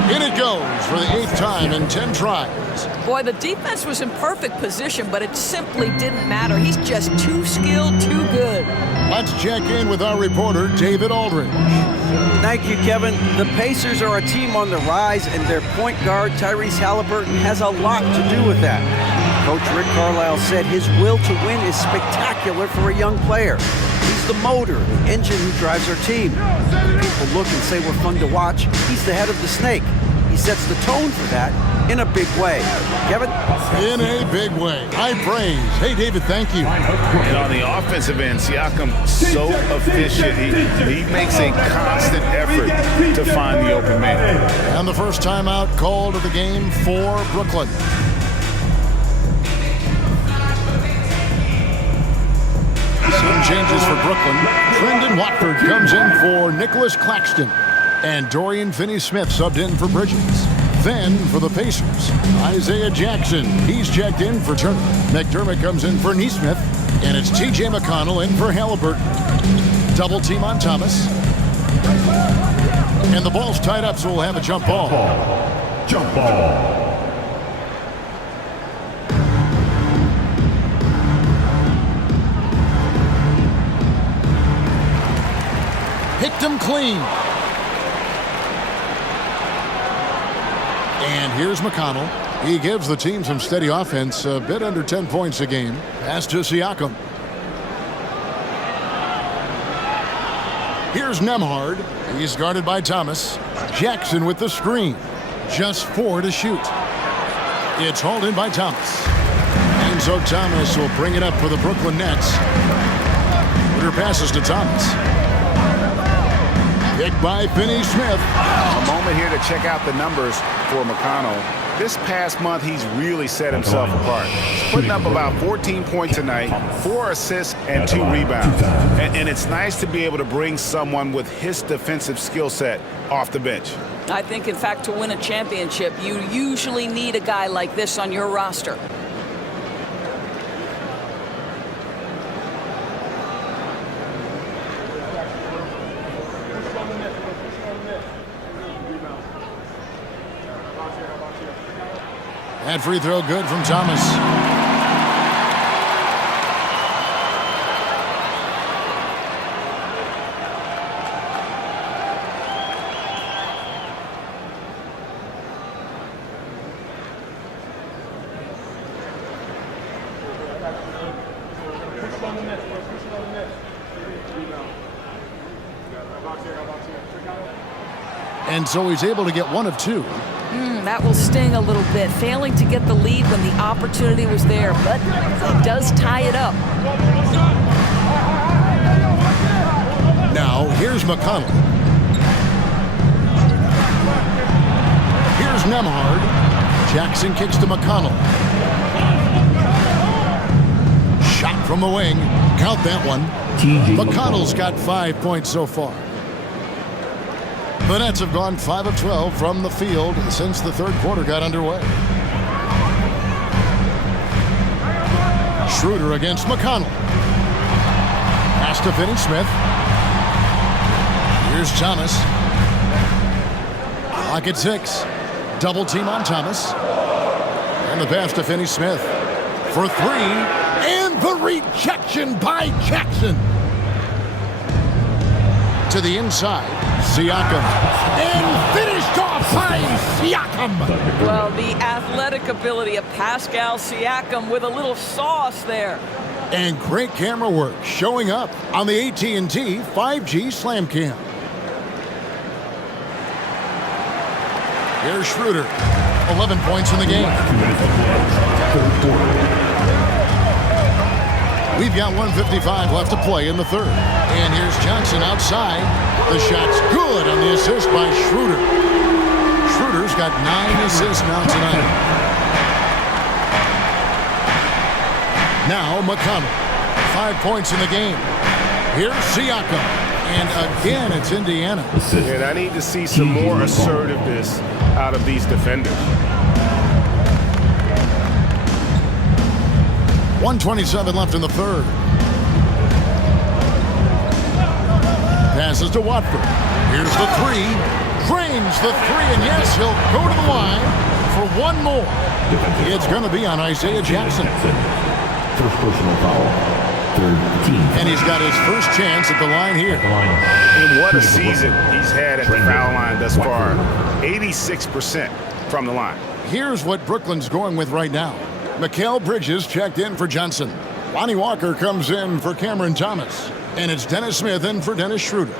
In it goes for the 8th time in 10 tries. Boy, the defense was in perfect position, but it simply didn't matter. He's just too skilled, too good. Let's check in with our reporter, David Aldridge. Thank you, Kevin. The Pacers are a team on the rise, and their point guard, Tyrese Halliburton, has a lot to do with that. Coach Rick Carlisle said his will to win is spectacular for a young player. He's the motor, the engine who drives our team. People look and say we're fun to watch. He's the head of the snake. He sets the tone for that in a big way. Kevin? In a big way. High praise. Hey, David, thank you. And on the offensive end, Siakam so efficient. He makes a constant effort to find the open man. And the first timeout called of the game for Brooklyn. Some changes for Brooklyn. Brendan Watford comes in for Nicholas Claxton. And Dorian Finney-Smith subbed in for Bridges. Then for the Pacers, Isaiah Jackson. He's checked in for Turner. McDermott comes in for Neesmith. And it's T.J. McConnell in for Halliburton. Double team on Thomas. And the ball's tied up, so we'll have a jump ball. Jump ball. Picked him clean. And here's McConnell. He gives the team some steady offense, a bit under 10 points a game. Pass to Siakam. Here's Nembhard. He's guarded by Thomas. Jackson with the screen. Just 4 to shoot. It's hauled in by Thomas. And so Thomas will bring it up for the Brooklyn Nets. Schroeder passes to Thomas. Picked by Finney-Smith. A moment here to check out the numbers for McConnell. This past month, he's really set himself apart. He's putting up about 14 points tonight, 4 assists, and 2 rebounds. And it's nice to be able to bring someone with his defensive skill set off the bench. I think, in fact, to win a championship, you usually need a guy like this on your roster. That free throw good from Thomas. And so he's able to get one of two. That will sting a little bit, failing to get the lead when the opportunity was there, but he does tie it up. Now, here's McConnell. Here's Nemhard. Jackson kicks to McConnell. Shot from the wing. Count that one. McConnell's got 5 points so far. The Nets have gone 5 of 12 from the field since the third quarter got underway. Schroeder against McConnell. Pass to Finney-Smith. Here's Thomas. Clock at 6. Double team on Thomas. And the pass to Finney-Smith for 3. And the rejection by Jackson. To the inside. Siakam. And finished off by Siakam. Well, the athletic ability of Pascal Siakam with a little sauce there. And great camera work showing up on the AT&T 5G Slam Cam. Here's Schroeder. 11 points in the game. We've got 1:55 left to play in the third. And here's Johnson outside. The shot's good on the assist by Schroeder. Schroeder's got 9 assists now tonight. Now McConnell. 5 points in the game. Here's Siakam. And again, it's Indiana. And I need to see some more assertiveness out of these defenders. 1:27 left in the third. Passes to Watford. Here's the 3. Drains the 3, and yes, he'll go to the line for one more. It's going to be on Isaiah Jackson. First personal foul. Third team. And he's got his first chance at the line here. And what a season he's had at the foul line thus far. 86% from the line. Here's what Brooklyn's going with right now. Mikal Bridges checked in for Johnson. Lonnie Walker comes in for Cameron Thomas. And it's Dennis Smith in for Dennis Schroeder.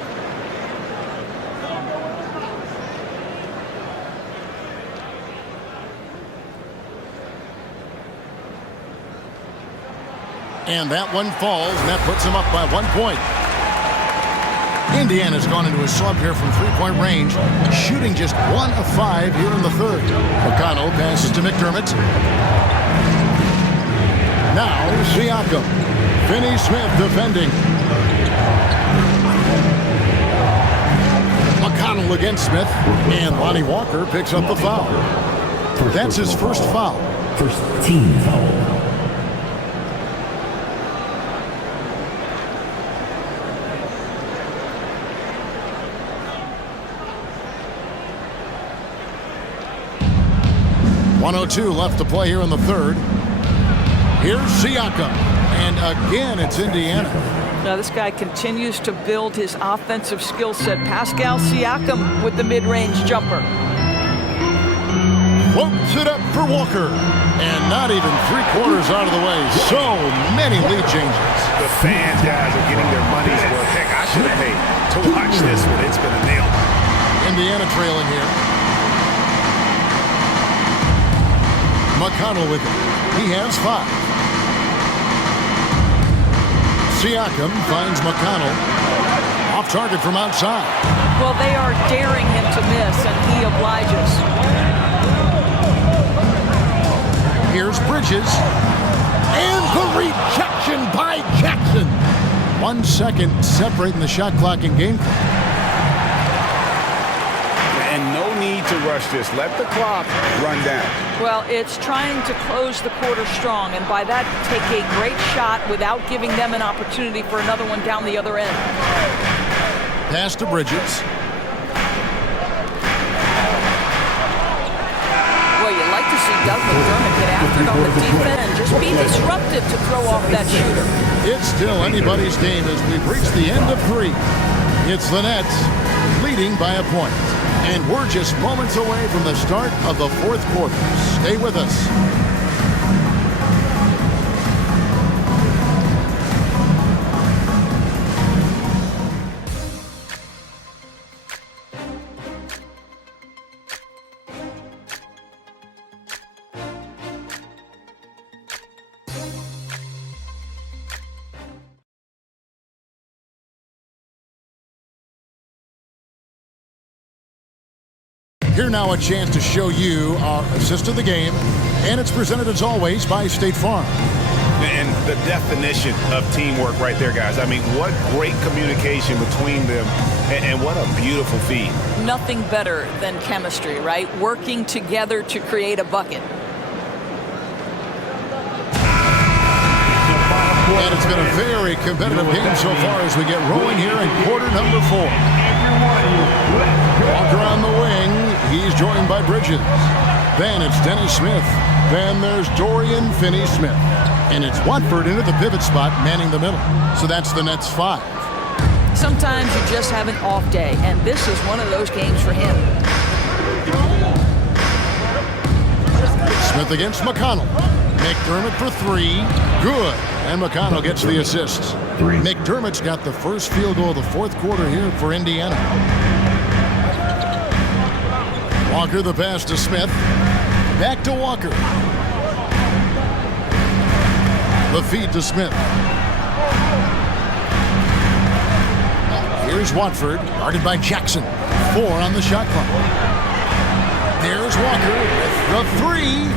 And that one falls, and that puts him up by 1 point. Indiana's gone into a slump here from three-point range, shooting just 1 of 5 here in the third. McConnell passes to McDermott. Now, Siakam. Finney-Smith defending. McConnell against Smith, and Lonnie Walker picks up the foul. That's his first foul. First team foul. .102 left to play here in the third. Here's Siakam. And again, it's Indiana. Now this guy continues to build his offensive skill set. Pascal Siakam with the mid-range jumper. Floats it up for Walker. And not even 3/4 out of the way. So many lead changes. The fans, guys, are getting their money's worth. Heck, I should have paid to watch this one. It's been a nail. Indiana trailing here. McConnell with it. He has 5. Siakam finds McConnell. Off target from outside. Well, they are daring him to miss, and he obliges. Here's Bridges. And the rejection by Jackson. 1 second separating the shot clock and game clock. And no need to rush this. Let the clock run down. Well, it's trying to close the quarter strong, and by that, take a great shot without giving them an opportunity for another one down the other end. Pass to Bridges. Well, you like to see Doug McDermott get after it on the defense and just be disruptive to throw off that shooter. It's still anybody's game as we've reached the end of 3. It's the Nets leading by a point. And we're just moments away from the start of the 4th quarter. Stay with us. Here now a chance to show you our assist of the game, and it's presented as always by State Farm. And the definition of teamwork right there, guys. I mean, what great communication between them, and what a beautiful feed. Nothing better than chemistry, right? Working together to create a bucket. And it's been a very competitive game so far as we get rolling here in quarter number 4. Walker on the wing. He's joined by Bridges. Then it's Dennis Smith. Then there's Dorian Finney-Smith. And it's Watford into the pivot spot, manning the middle. So that's the Nets 5. Sometimes you just have an off day, and this is one of those games for him. Smith against McConnell. McDermott for 3. Good. And McConnell gets the assist. McDermott's got the first field goal of the 4th quarter here for Indiana. Walker the pass to Smith. Back to Walker. The feed to Smith. Here's Watford, guarded by Jackson. 4 on the shot clock. There's Walker with the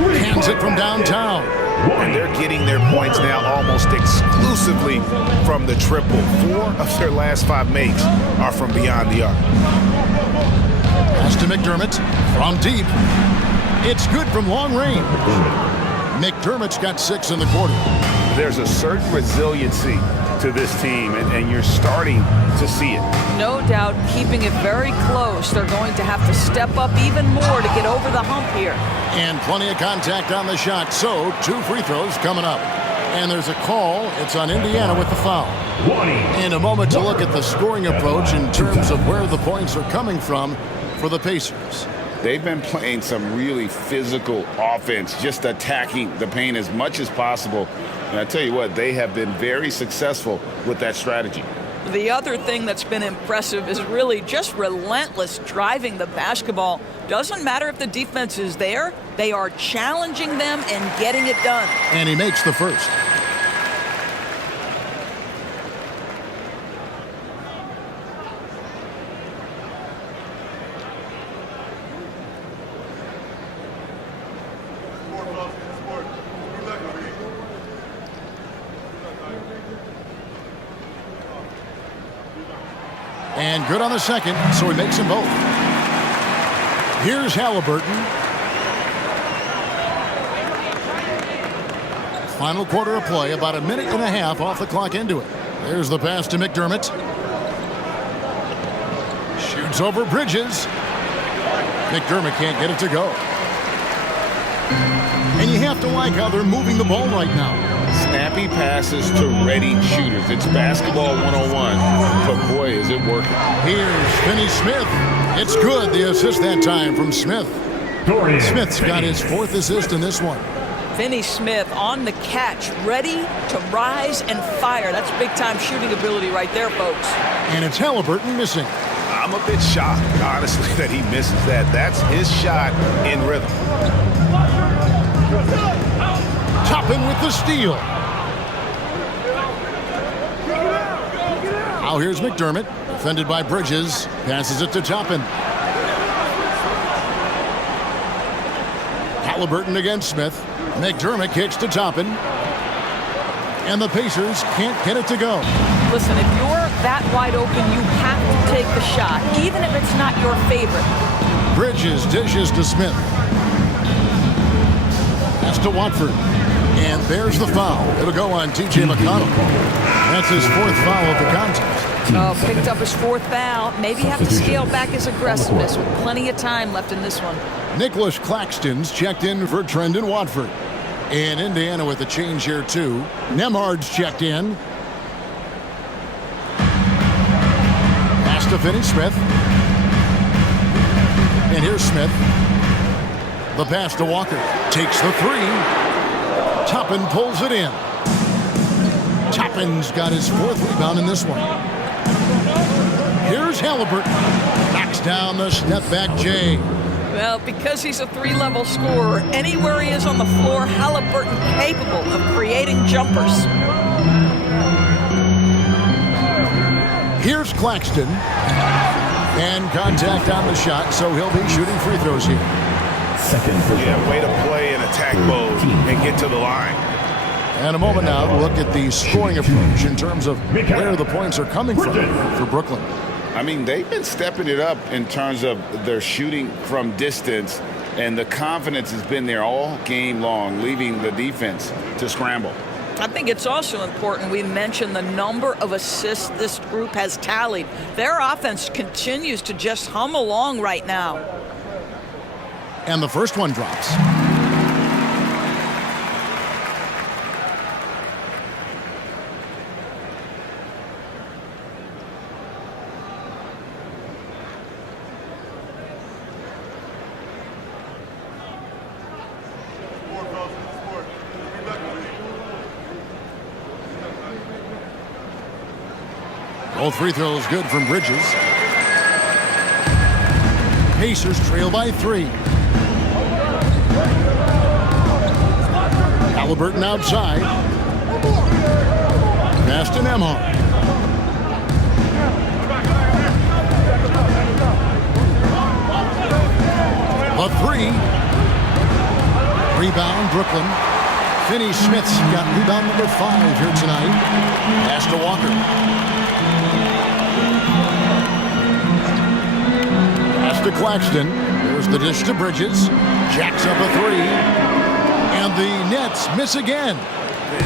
3. Hands it from downtown. And they're getting their points now almost exclusively from the triple. 4 of their last 5 makes are from beyond the arc. Pass to McDermott from deep. It's good from long range. McDermott's got 6 in the quarter. There's a certain resiliency to this team, and you're starting to see it. No doubt, keeping it very close. They're going to have to step up even more to get over the hump here. And plenty of contact on the shot, so 2 free throws coming up. And there's a call. It's on Indiana with the foul. In a moment to look at the scoring approach in terms of where the points are coming from for the Pacers. They've been playing some really physical offense, just attacking the paint as much as possible. And I tell you what, they have been very successful with that strategy. The other thing that's been impressive is really just relentless driving the basketball. Doesn't matter if the defense is there, they are challenging them and getting it done. And he makes the first. And good on the second, so he makes them both. Here's Halliburton. Final quarter of play, about a minute and a half off the clock into it. There's the pass to McDermott. Shoots over Bridges. McDermott can't get it to go. And you have to like how they're moving the ball right now. Snappy passes to ready shooters. It's basketball 101, but boy, is it working. Here's Finney-Smith. It's good, the assist that time from Smith. Smith's got his 4th assist in this one. Finney-Smith on the catch, ready to rise and fire. That's big-time shooting ability right there, folks. And it's Halliburton missing. I'm a bit shocked, honestly, that he misses that. That's his shot in rhythm. Toppin with the steal. Now here's McDermott, defended by Bridges. Passes it to Toppin. Halliburton against Smith. McDermott kicks to Toppin. And the Pacers can't get it to go. Listen, if you're that wide open, you have to take the shot, even if it's not your favorite. Bridges dishes to Smith. Pass to Watford. And there's the foul. It'll go on T.J. McConnell. That's his 4th foul of the contest. Oh, picked up his 4th foul. Maybe have to scale back his aggressiveness with plenty of time left in this one. Nicholas Claxton's checked in for Trendon Watford. And Indiana with a change here, too. Nemhard's checked in. Pass to Finney-Smith. And here's Smith. The pass to Walker. Takes the 3. Toppin pulls it in. Toppin's got his 4th rebound in this one. Here's Halliburton. Knocks down the step-back J. Well, because he's a 3-level scorer, anywhere he is on the floor, Halliburton capable of creating jumpers. Here's Claxton. And contact on the shot, so he'll be shooting free throws here. Yeah, way to play in attack mode and get to the line. And a moment now to look at the scoring approach in terms of where the points are coming from for Brooklyn. I mean, they've been stepping it up in terms of their shooting from distance, and the confidence has been there all game long, leaving the defense to scramble. I think it's also important we mention the number of assists this group has tallied. Their offense continues to just hum along right now. And the first one drops. Both free throws good from Bridges. Pacers trail by 3. Halliburton outside. Pass to Nemhard. The 3. Rebound Brooklyn. Finney-Smith's got rebound number 5 here tonight. Pass to Walker. Pass to Claxton. There's the dish to Bridges. Jacks up a 3. And the Nets miss again.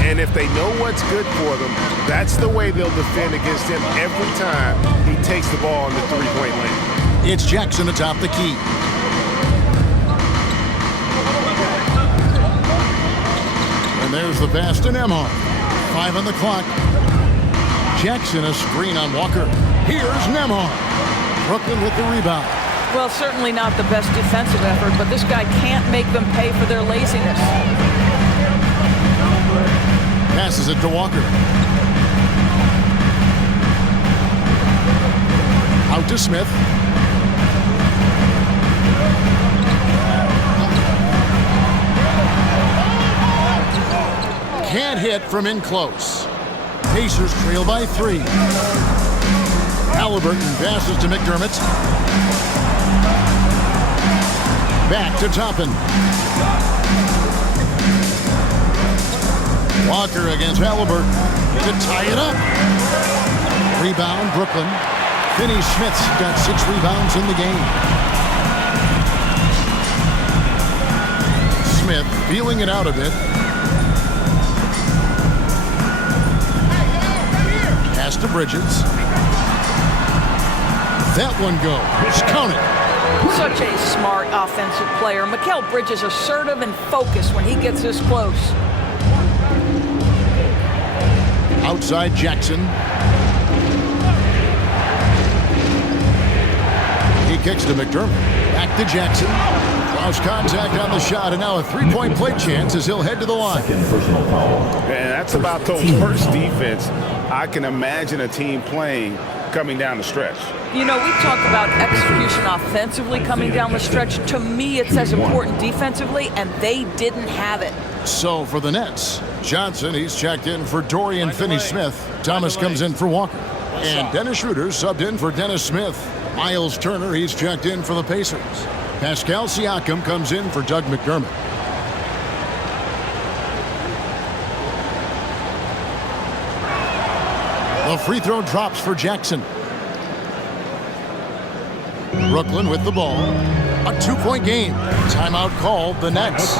And if they know what's good for them, that's the way they'll defend against him every time he takes the ball in the three-point lane. It's Jackson atop the key. And there's the pass to Nemhard. 5 on the clock. Jackson a screen on Walker. Here's Nemhard. Brooklyn with the rebound. Well, certainly not the best defensive effort, but this guy can't make them pay for their laziness. Passes it to Walker. Out to Smith. Can't hit from in close. Pacers trail by 3. Halliburton passes to McDermott. Back to Toppin. Walker against Halliburton to tie it up. Rebound, Brooklyn. Finney-Smith's got 6 rebounds in the game. Smith feeling it out a bit. Pass to Bridges. That one goes. Count it. Such a smart offensive player. Mikal Bridges assertive and focused when he gets this close. Outside Jackson. He kicks to McDermott. Back to Jackson. Lost contact on the shot, and now a 3-point play chance as he'll head to the line. Personal foul. And that's about those first defense I can imagine a team playing coming down the stretch. You know, we talk about execution offensively coming down the stretch. To me, it's as important defensively, and they didn't have it. So for the Nets, Johnson, he's checked in for Dorian Finney-Smith. Thomas comes in for Walker. And Dennis Schroeder subbed in for Dennis Smith. Miles Turner, he's checked in for the Pacers. Pascal Siakam comes in for Doug McDermott. The free throw drops for Jackson. Brooklyn with the ball. A 2-point game. Timeout called the Nets.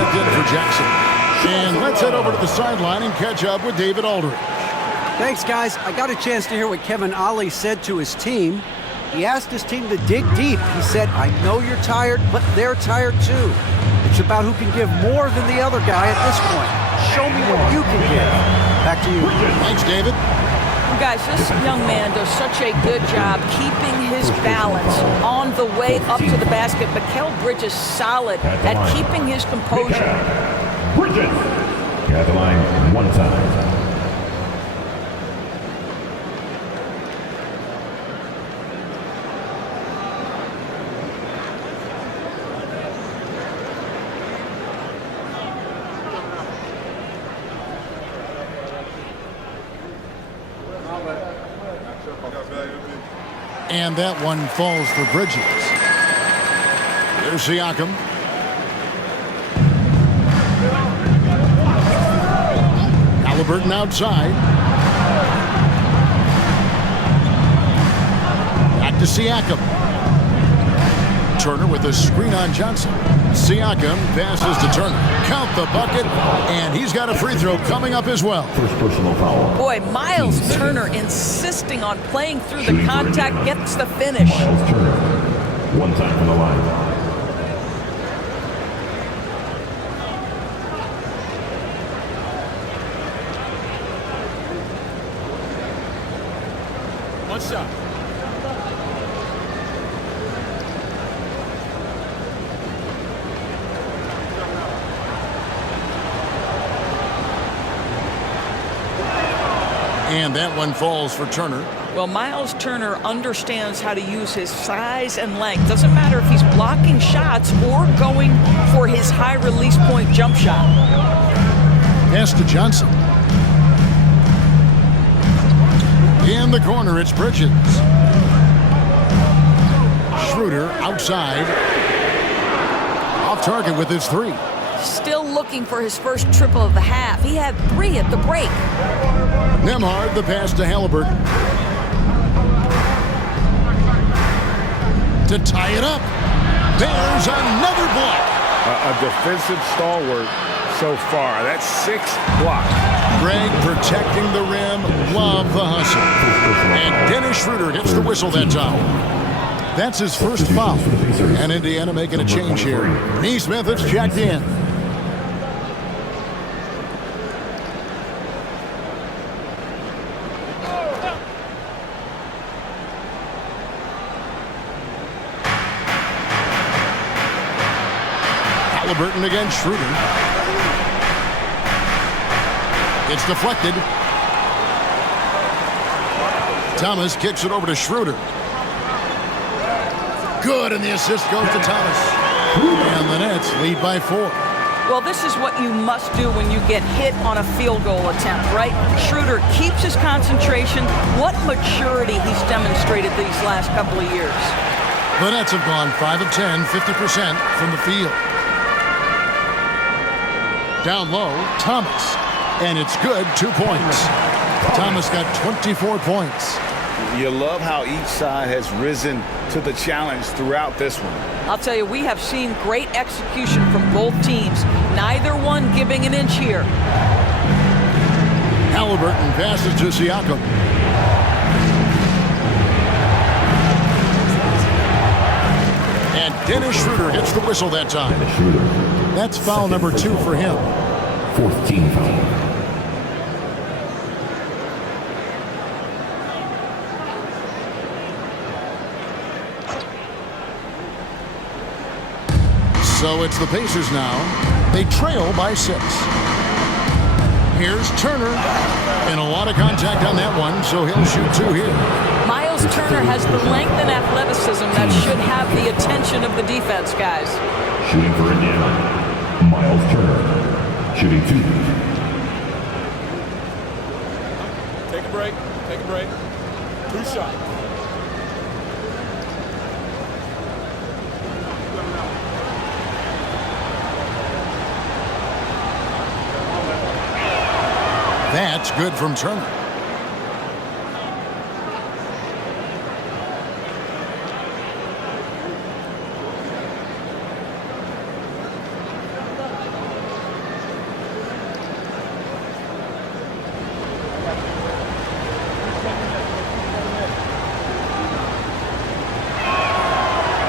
check in for Jackson. And let's head over to the sideline and catch up with David Aldridge. Thanks, guys. I got a chance to hear what Kevin Ollie said to his team. He asked his team to dig deep. He said, I know you're tired, but they're tired too. It's about who can give more than the other guy at this point. Show me what you can give. Back to you. Thanks, David. Guys, this young man does such a good job keeping his balance on the way up to the basket. Mikal Bridges solid at keeping his composure. Bridges. At the line one time. And that one falls for Bridges. There's Siakam. Halliburton outside. Back to Siakam. Turner with a screen on Johnson. Siakam passes to Turner. Count the bucket, and he's got a free throw coming up as well. First personal foul. Boy, Miles Turner insisting on playing through the contact, gets the finish. Miles Turner. One time from the line. One shot. And that one falls for Turner. Well, Miles Turner understands how to use his size and length. Doesn't matter if he's blocking shots or going for his high release point jump shot. Pass to Johnson. In the corner, it's Bridges. Schroeder outside. Off target with his three. Still looking for his first triple of the half. He had 3 at the break. Nembhard, the pass to Halliburton. To tie it up. There's another block. A defensive stalwart so far. That's 6 blocks. Greg protecting the rim. Love the hustle. And Dennis Schroeder gets the whistle that time. That's his first foul. And Indiana making a change here. Neesmith is checked in. Halliburton against Schroeder. It's deflected. Thomas kicks it over to Schroeder. Good, and the assist goes to Thomas. And the Nets lead by 4. Well, this is what you must do when you get hit on a field goal attempt, right? Schroeder keeps his concentration. What maturity he's demonstrated these last couple of years. The Nets have gone 5 of 10, 50% from the field. Down low, Thomas. And it's good, 2 points. Thomas got 24 points. You love how each side has risen to the challenge throughout this one. I'll tell you, we have seen great execution from both teams. Neither one giving an inch here. Halliburton passes to Siakam. And Dennis Schroeder gets the whistle that time. That's foul number 2 for him. 4th team foul. So it's the Pacers now. They trail by 6. Here's Turner. And a lot of contact on that one, so he'll shoot 2 here. Miles Turner has the length and athleticism that should have the attention of the defense, guys. Shooting for Indiana. Miles Turner. Shooting 2. Take a break. Take a break. 2 shots. That's good from Turner.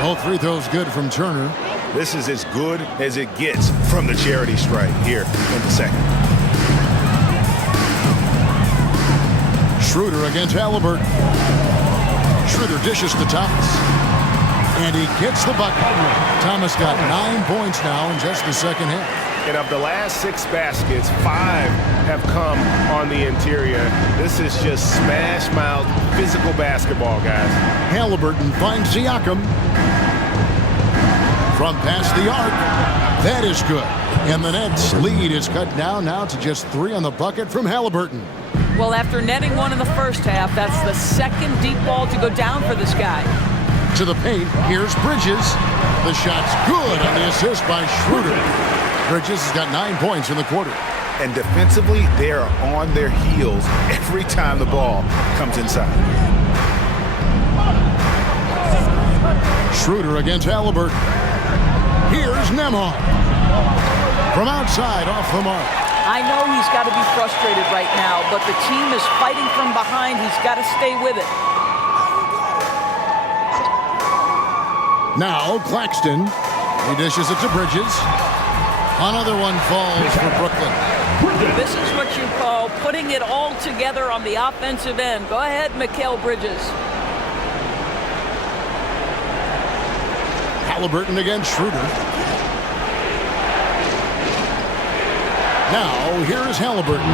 Both free throws good from Turner. This is as good as it gets from the charity stripe here in the second. Schroeder against Halliburton. Schroeder dishes to Thomas. And he gets the bucket. Thomas got 9 points now in just the second half. And of the last 6 baskets, 5 have come on the interior. This is just smash-mouth physical basketball, guys. Halliburton finds Siakam. From past the arc. That is good. And the Nets' lead is cut down now to just 3 on the bucket from Halliburton. Well, after netting 1 in the first half, that's the second deep ball to go down for this guy. To the paint, here's Bridges. The shot's good on the assist by Schroeder. Bridges has got 9 points in the quarter. And defensively, they are on their heels every time the ball comes inside. Schroeder against Halliburton. Here's Nembhard. From outside, off the mark. I know he's got to be frustrated right now, but the team is fighting from behind. He's got to stay with it. Now Claxton. He dishes it to Bridges. Another one falls for Brooklyn. This is what you call putting it all together on the offensive end. Go ahead, Mikal Bridges. Halliburton against Schroeder. Now, here is Halliburton.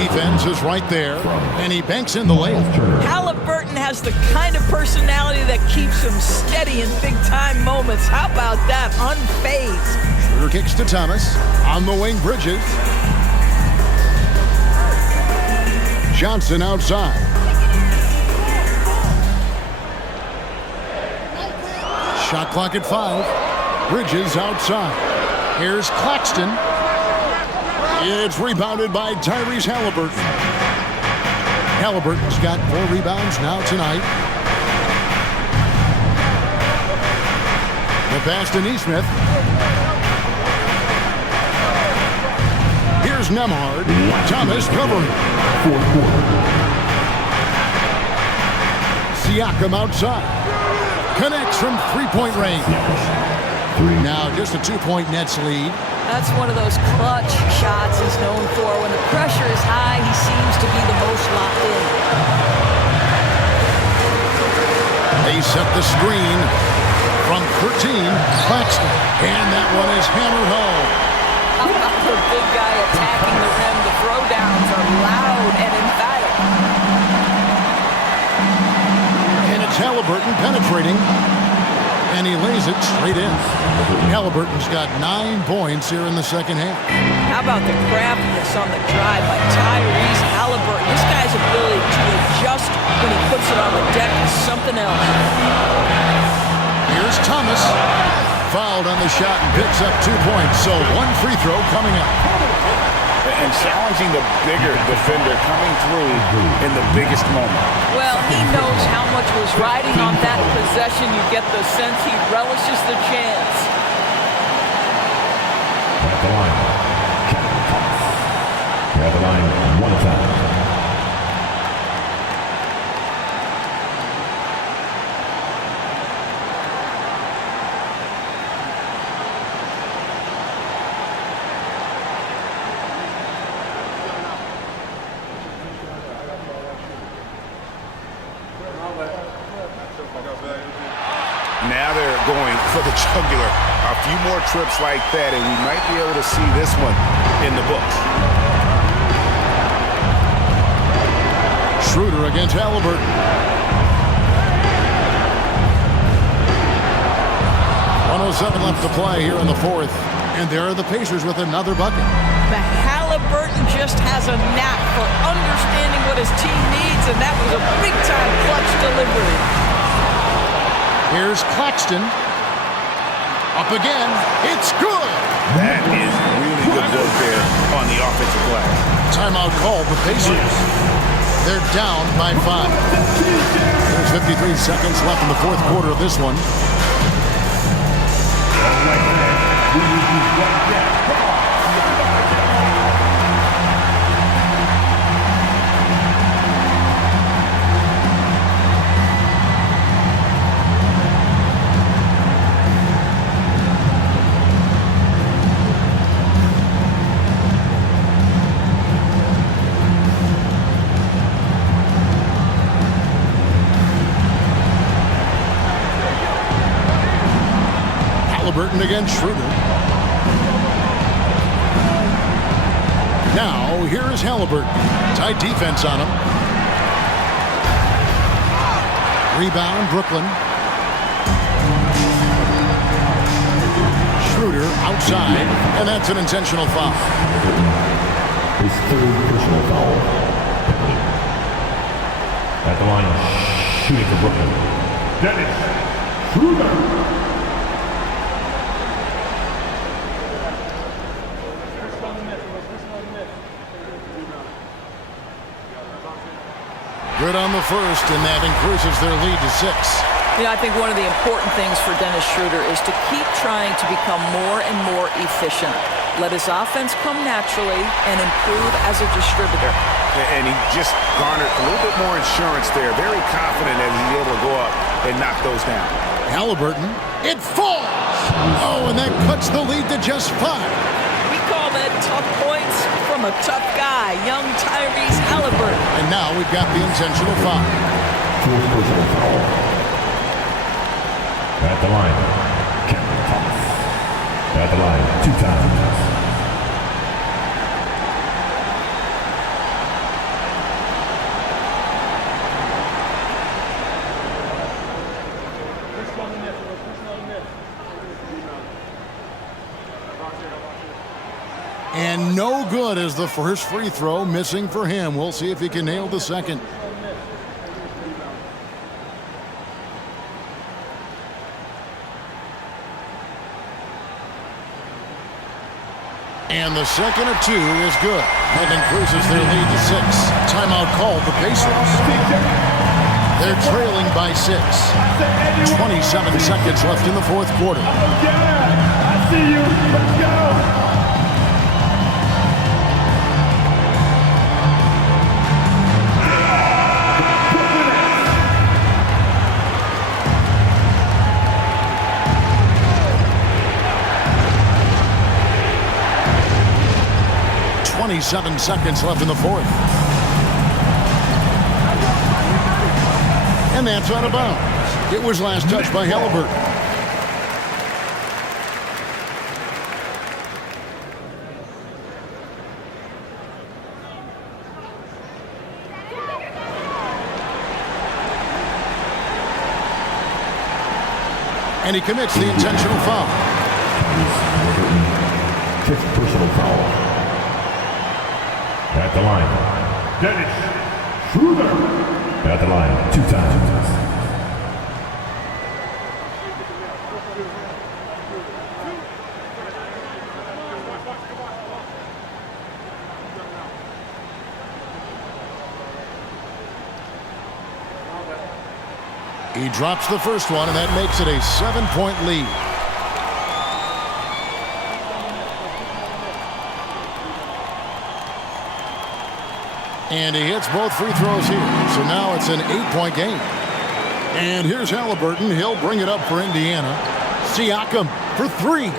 Defense is right there, and he banks in the layup. Halliburton has the kind of personality that keeps him steady in big-time moments. How about that? Unfazed. Schroeder kicks to Thomas. On the wing, Bridges. Johnson outside. Shot clock at 5. Bridges outside. Here's Claxton. It's rebounded by Tyrese Halliburton. Halliburton's got 4 rebounds now tonight. The pass to Nesmith. Here's Nembhard. Thomas covering. Fourth quarter. Siakam outside. Connects from 3-point range. Now just a 2-point Nets lead. That's one of those clutch shots he's known for. When the pressure is high, he seems to be the most locked in. They set the screen from 13. Claxton. And that one is hammered home. How about the big guy attacking the rim? The throwdowns are loud and emphatic. And it's Halliburton penetrating. And he lays it straight in. Halliburton's got 9 points here in the second half. How about the craftiness on the drive by Tyrese Halliburton? This guy's ability to adjust when he puts it on the deck is something else. Here's Thomas. Fouled on the shot and picks up 2 points. So 1 free throw coming up. And challenging the bigger defender coming through in the biggest moment. Well, he knows how much was riding on that possession. You get the sense he relishes the chance. At the line, Katangos. At the line, 1 foul. Now they're going for the jugular. A few more trips like that, and we might be able to see this one in the books. Schroeder against Halliburton. 1:07 left to play here in the fourth. And there are the Pacers with another bucket. The Halliburton just has a knack for understanding what his team needs, and that was a big-time clutch delivery. Here's Claxton. Up again. It's good. That is really good work there on the offensive glass. Timeout called the Pacers. They're down by 5. There's 53 seconds left in the fourth quarter of this one. Halliburton against Schroeder. Now, here is Halliburton. Tight defense on him. Rebound, Brooklyn. Schroeder outside, and that's an intentional foul. His third personal foul. At the line, shooting for Brooklyn. Dennis Schroeder. Good on the first, and that increases their lead to 6. You know, I think one of the important things for Dennis Schroeder is to keep trying to become more and more efficient. Let his offense come naturally and improve as a distributor. And he just garnered a little bit more insurance there. Very confident that he's able to go up and knock those down. Halliburton, it falls! Oh, and that cuts the lead to just 5. We call that tough points from a tough guy, young Tyrese Halliburton. And now we've got the intentional foul. Fourth personal foul. At the line, Katangos. At the line, 2 times. And no good as the first free throw, missing for him. We'll see if he can nail the second. And the second of 2 is good. That increases their lead to 6. Timeout called the Pacers. They're trailing by 6. 27 seconds left in the fourth quarter. I see you. Let's go. 27 seconds left in the fourth. And that's out of bounds. It was last touched by Halliburton. And he commits the intentional foul. Fifth personal foul. At the line, Dennis Schroeder. At the line, 2 times. He drops the first one, and that makes it a 7-point lead. And he hits both free throws here. So now it's an 8-point game. And here's Halliburton. He'll bring it up for Indiana. Siakam for 3.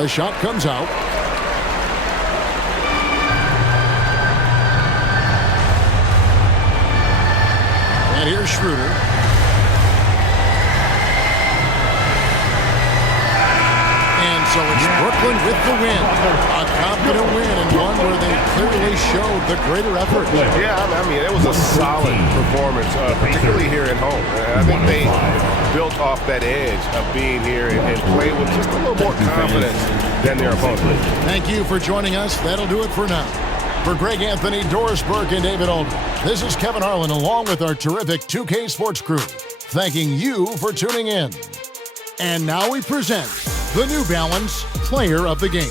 The shot comes out. And here's Schroeder. So it's Brooklyn with the win. A confident win and one where they clearly showed the greater effort. Yeah, I mean, it was a solid performance, particularly here at home. I think they built off that edge of being here and played with just a little more confidence than their opponent. Thank you for joining us. That'll do it for now. For Greg Anthony, Doris Burke, and David Aldridge, this is Kevin Harlan along with our terrific 2K Sports crew, thanking you for tuning in. And now we present the New Balance Player of the Game.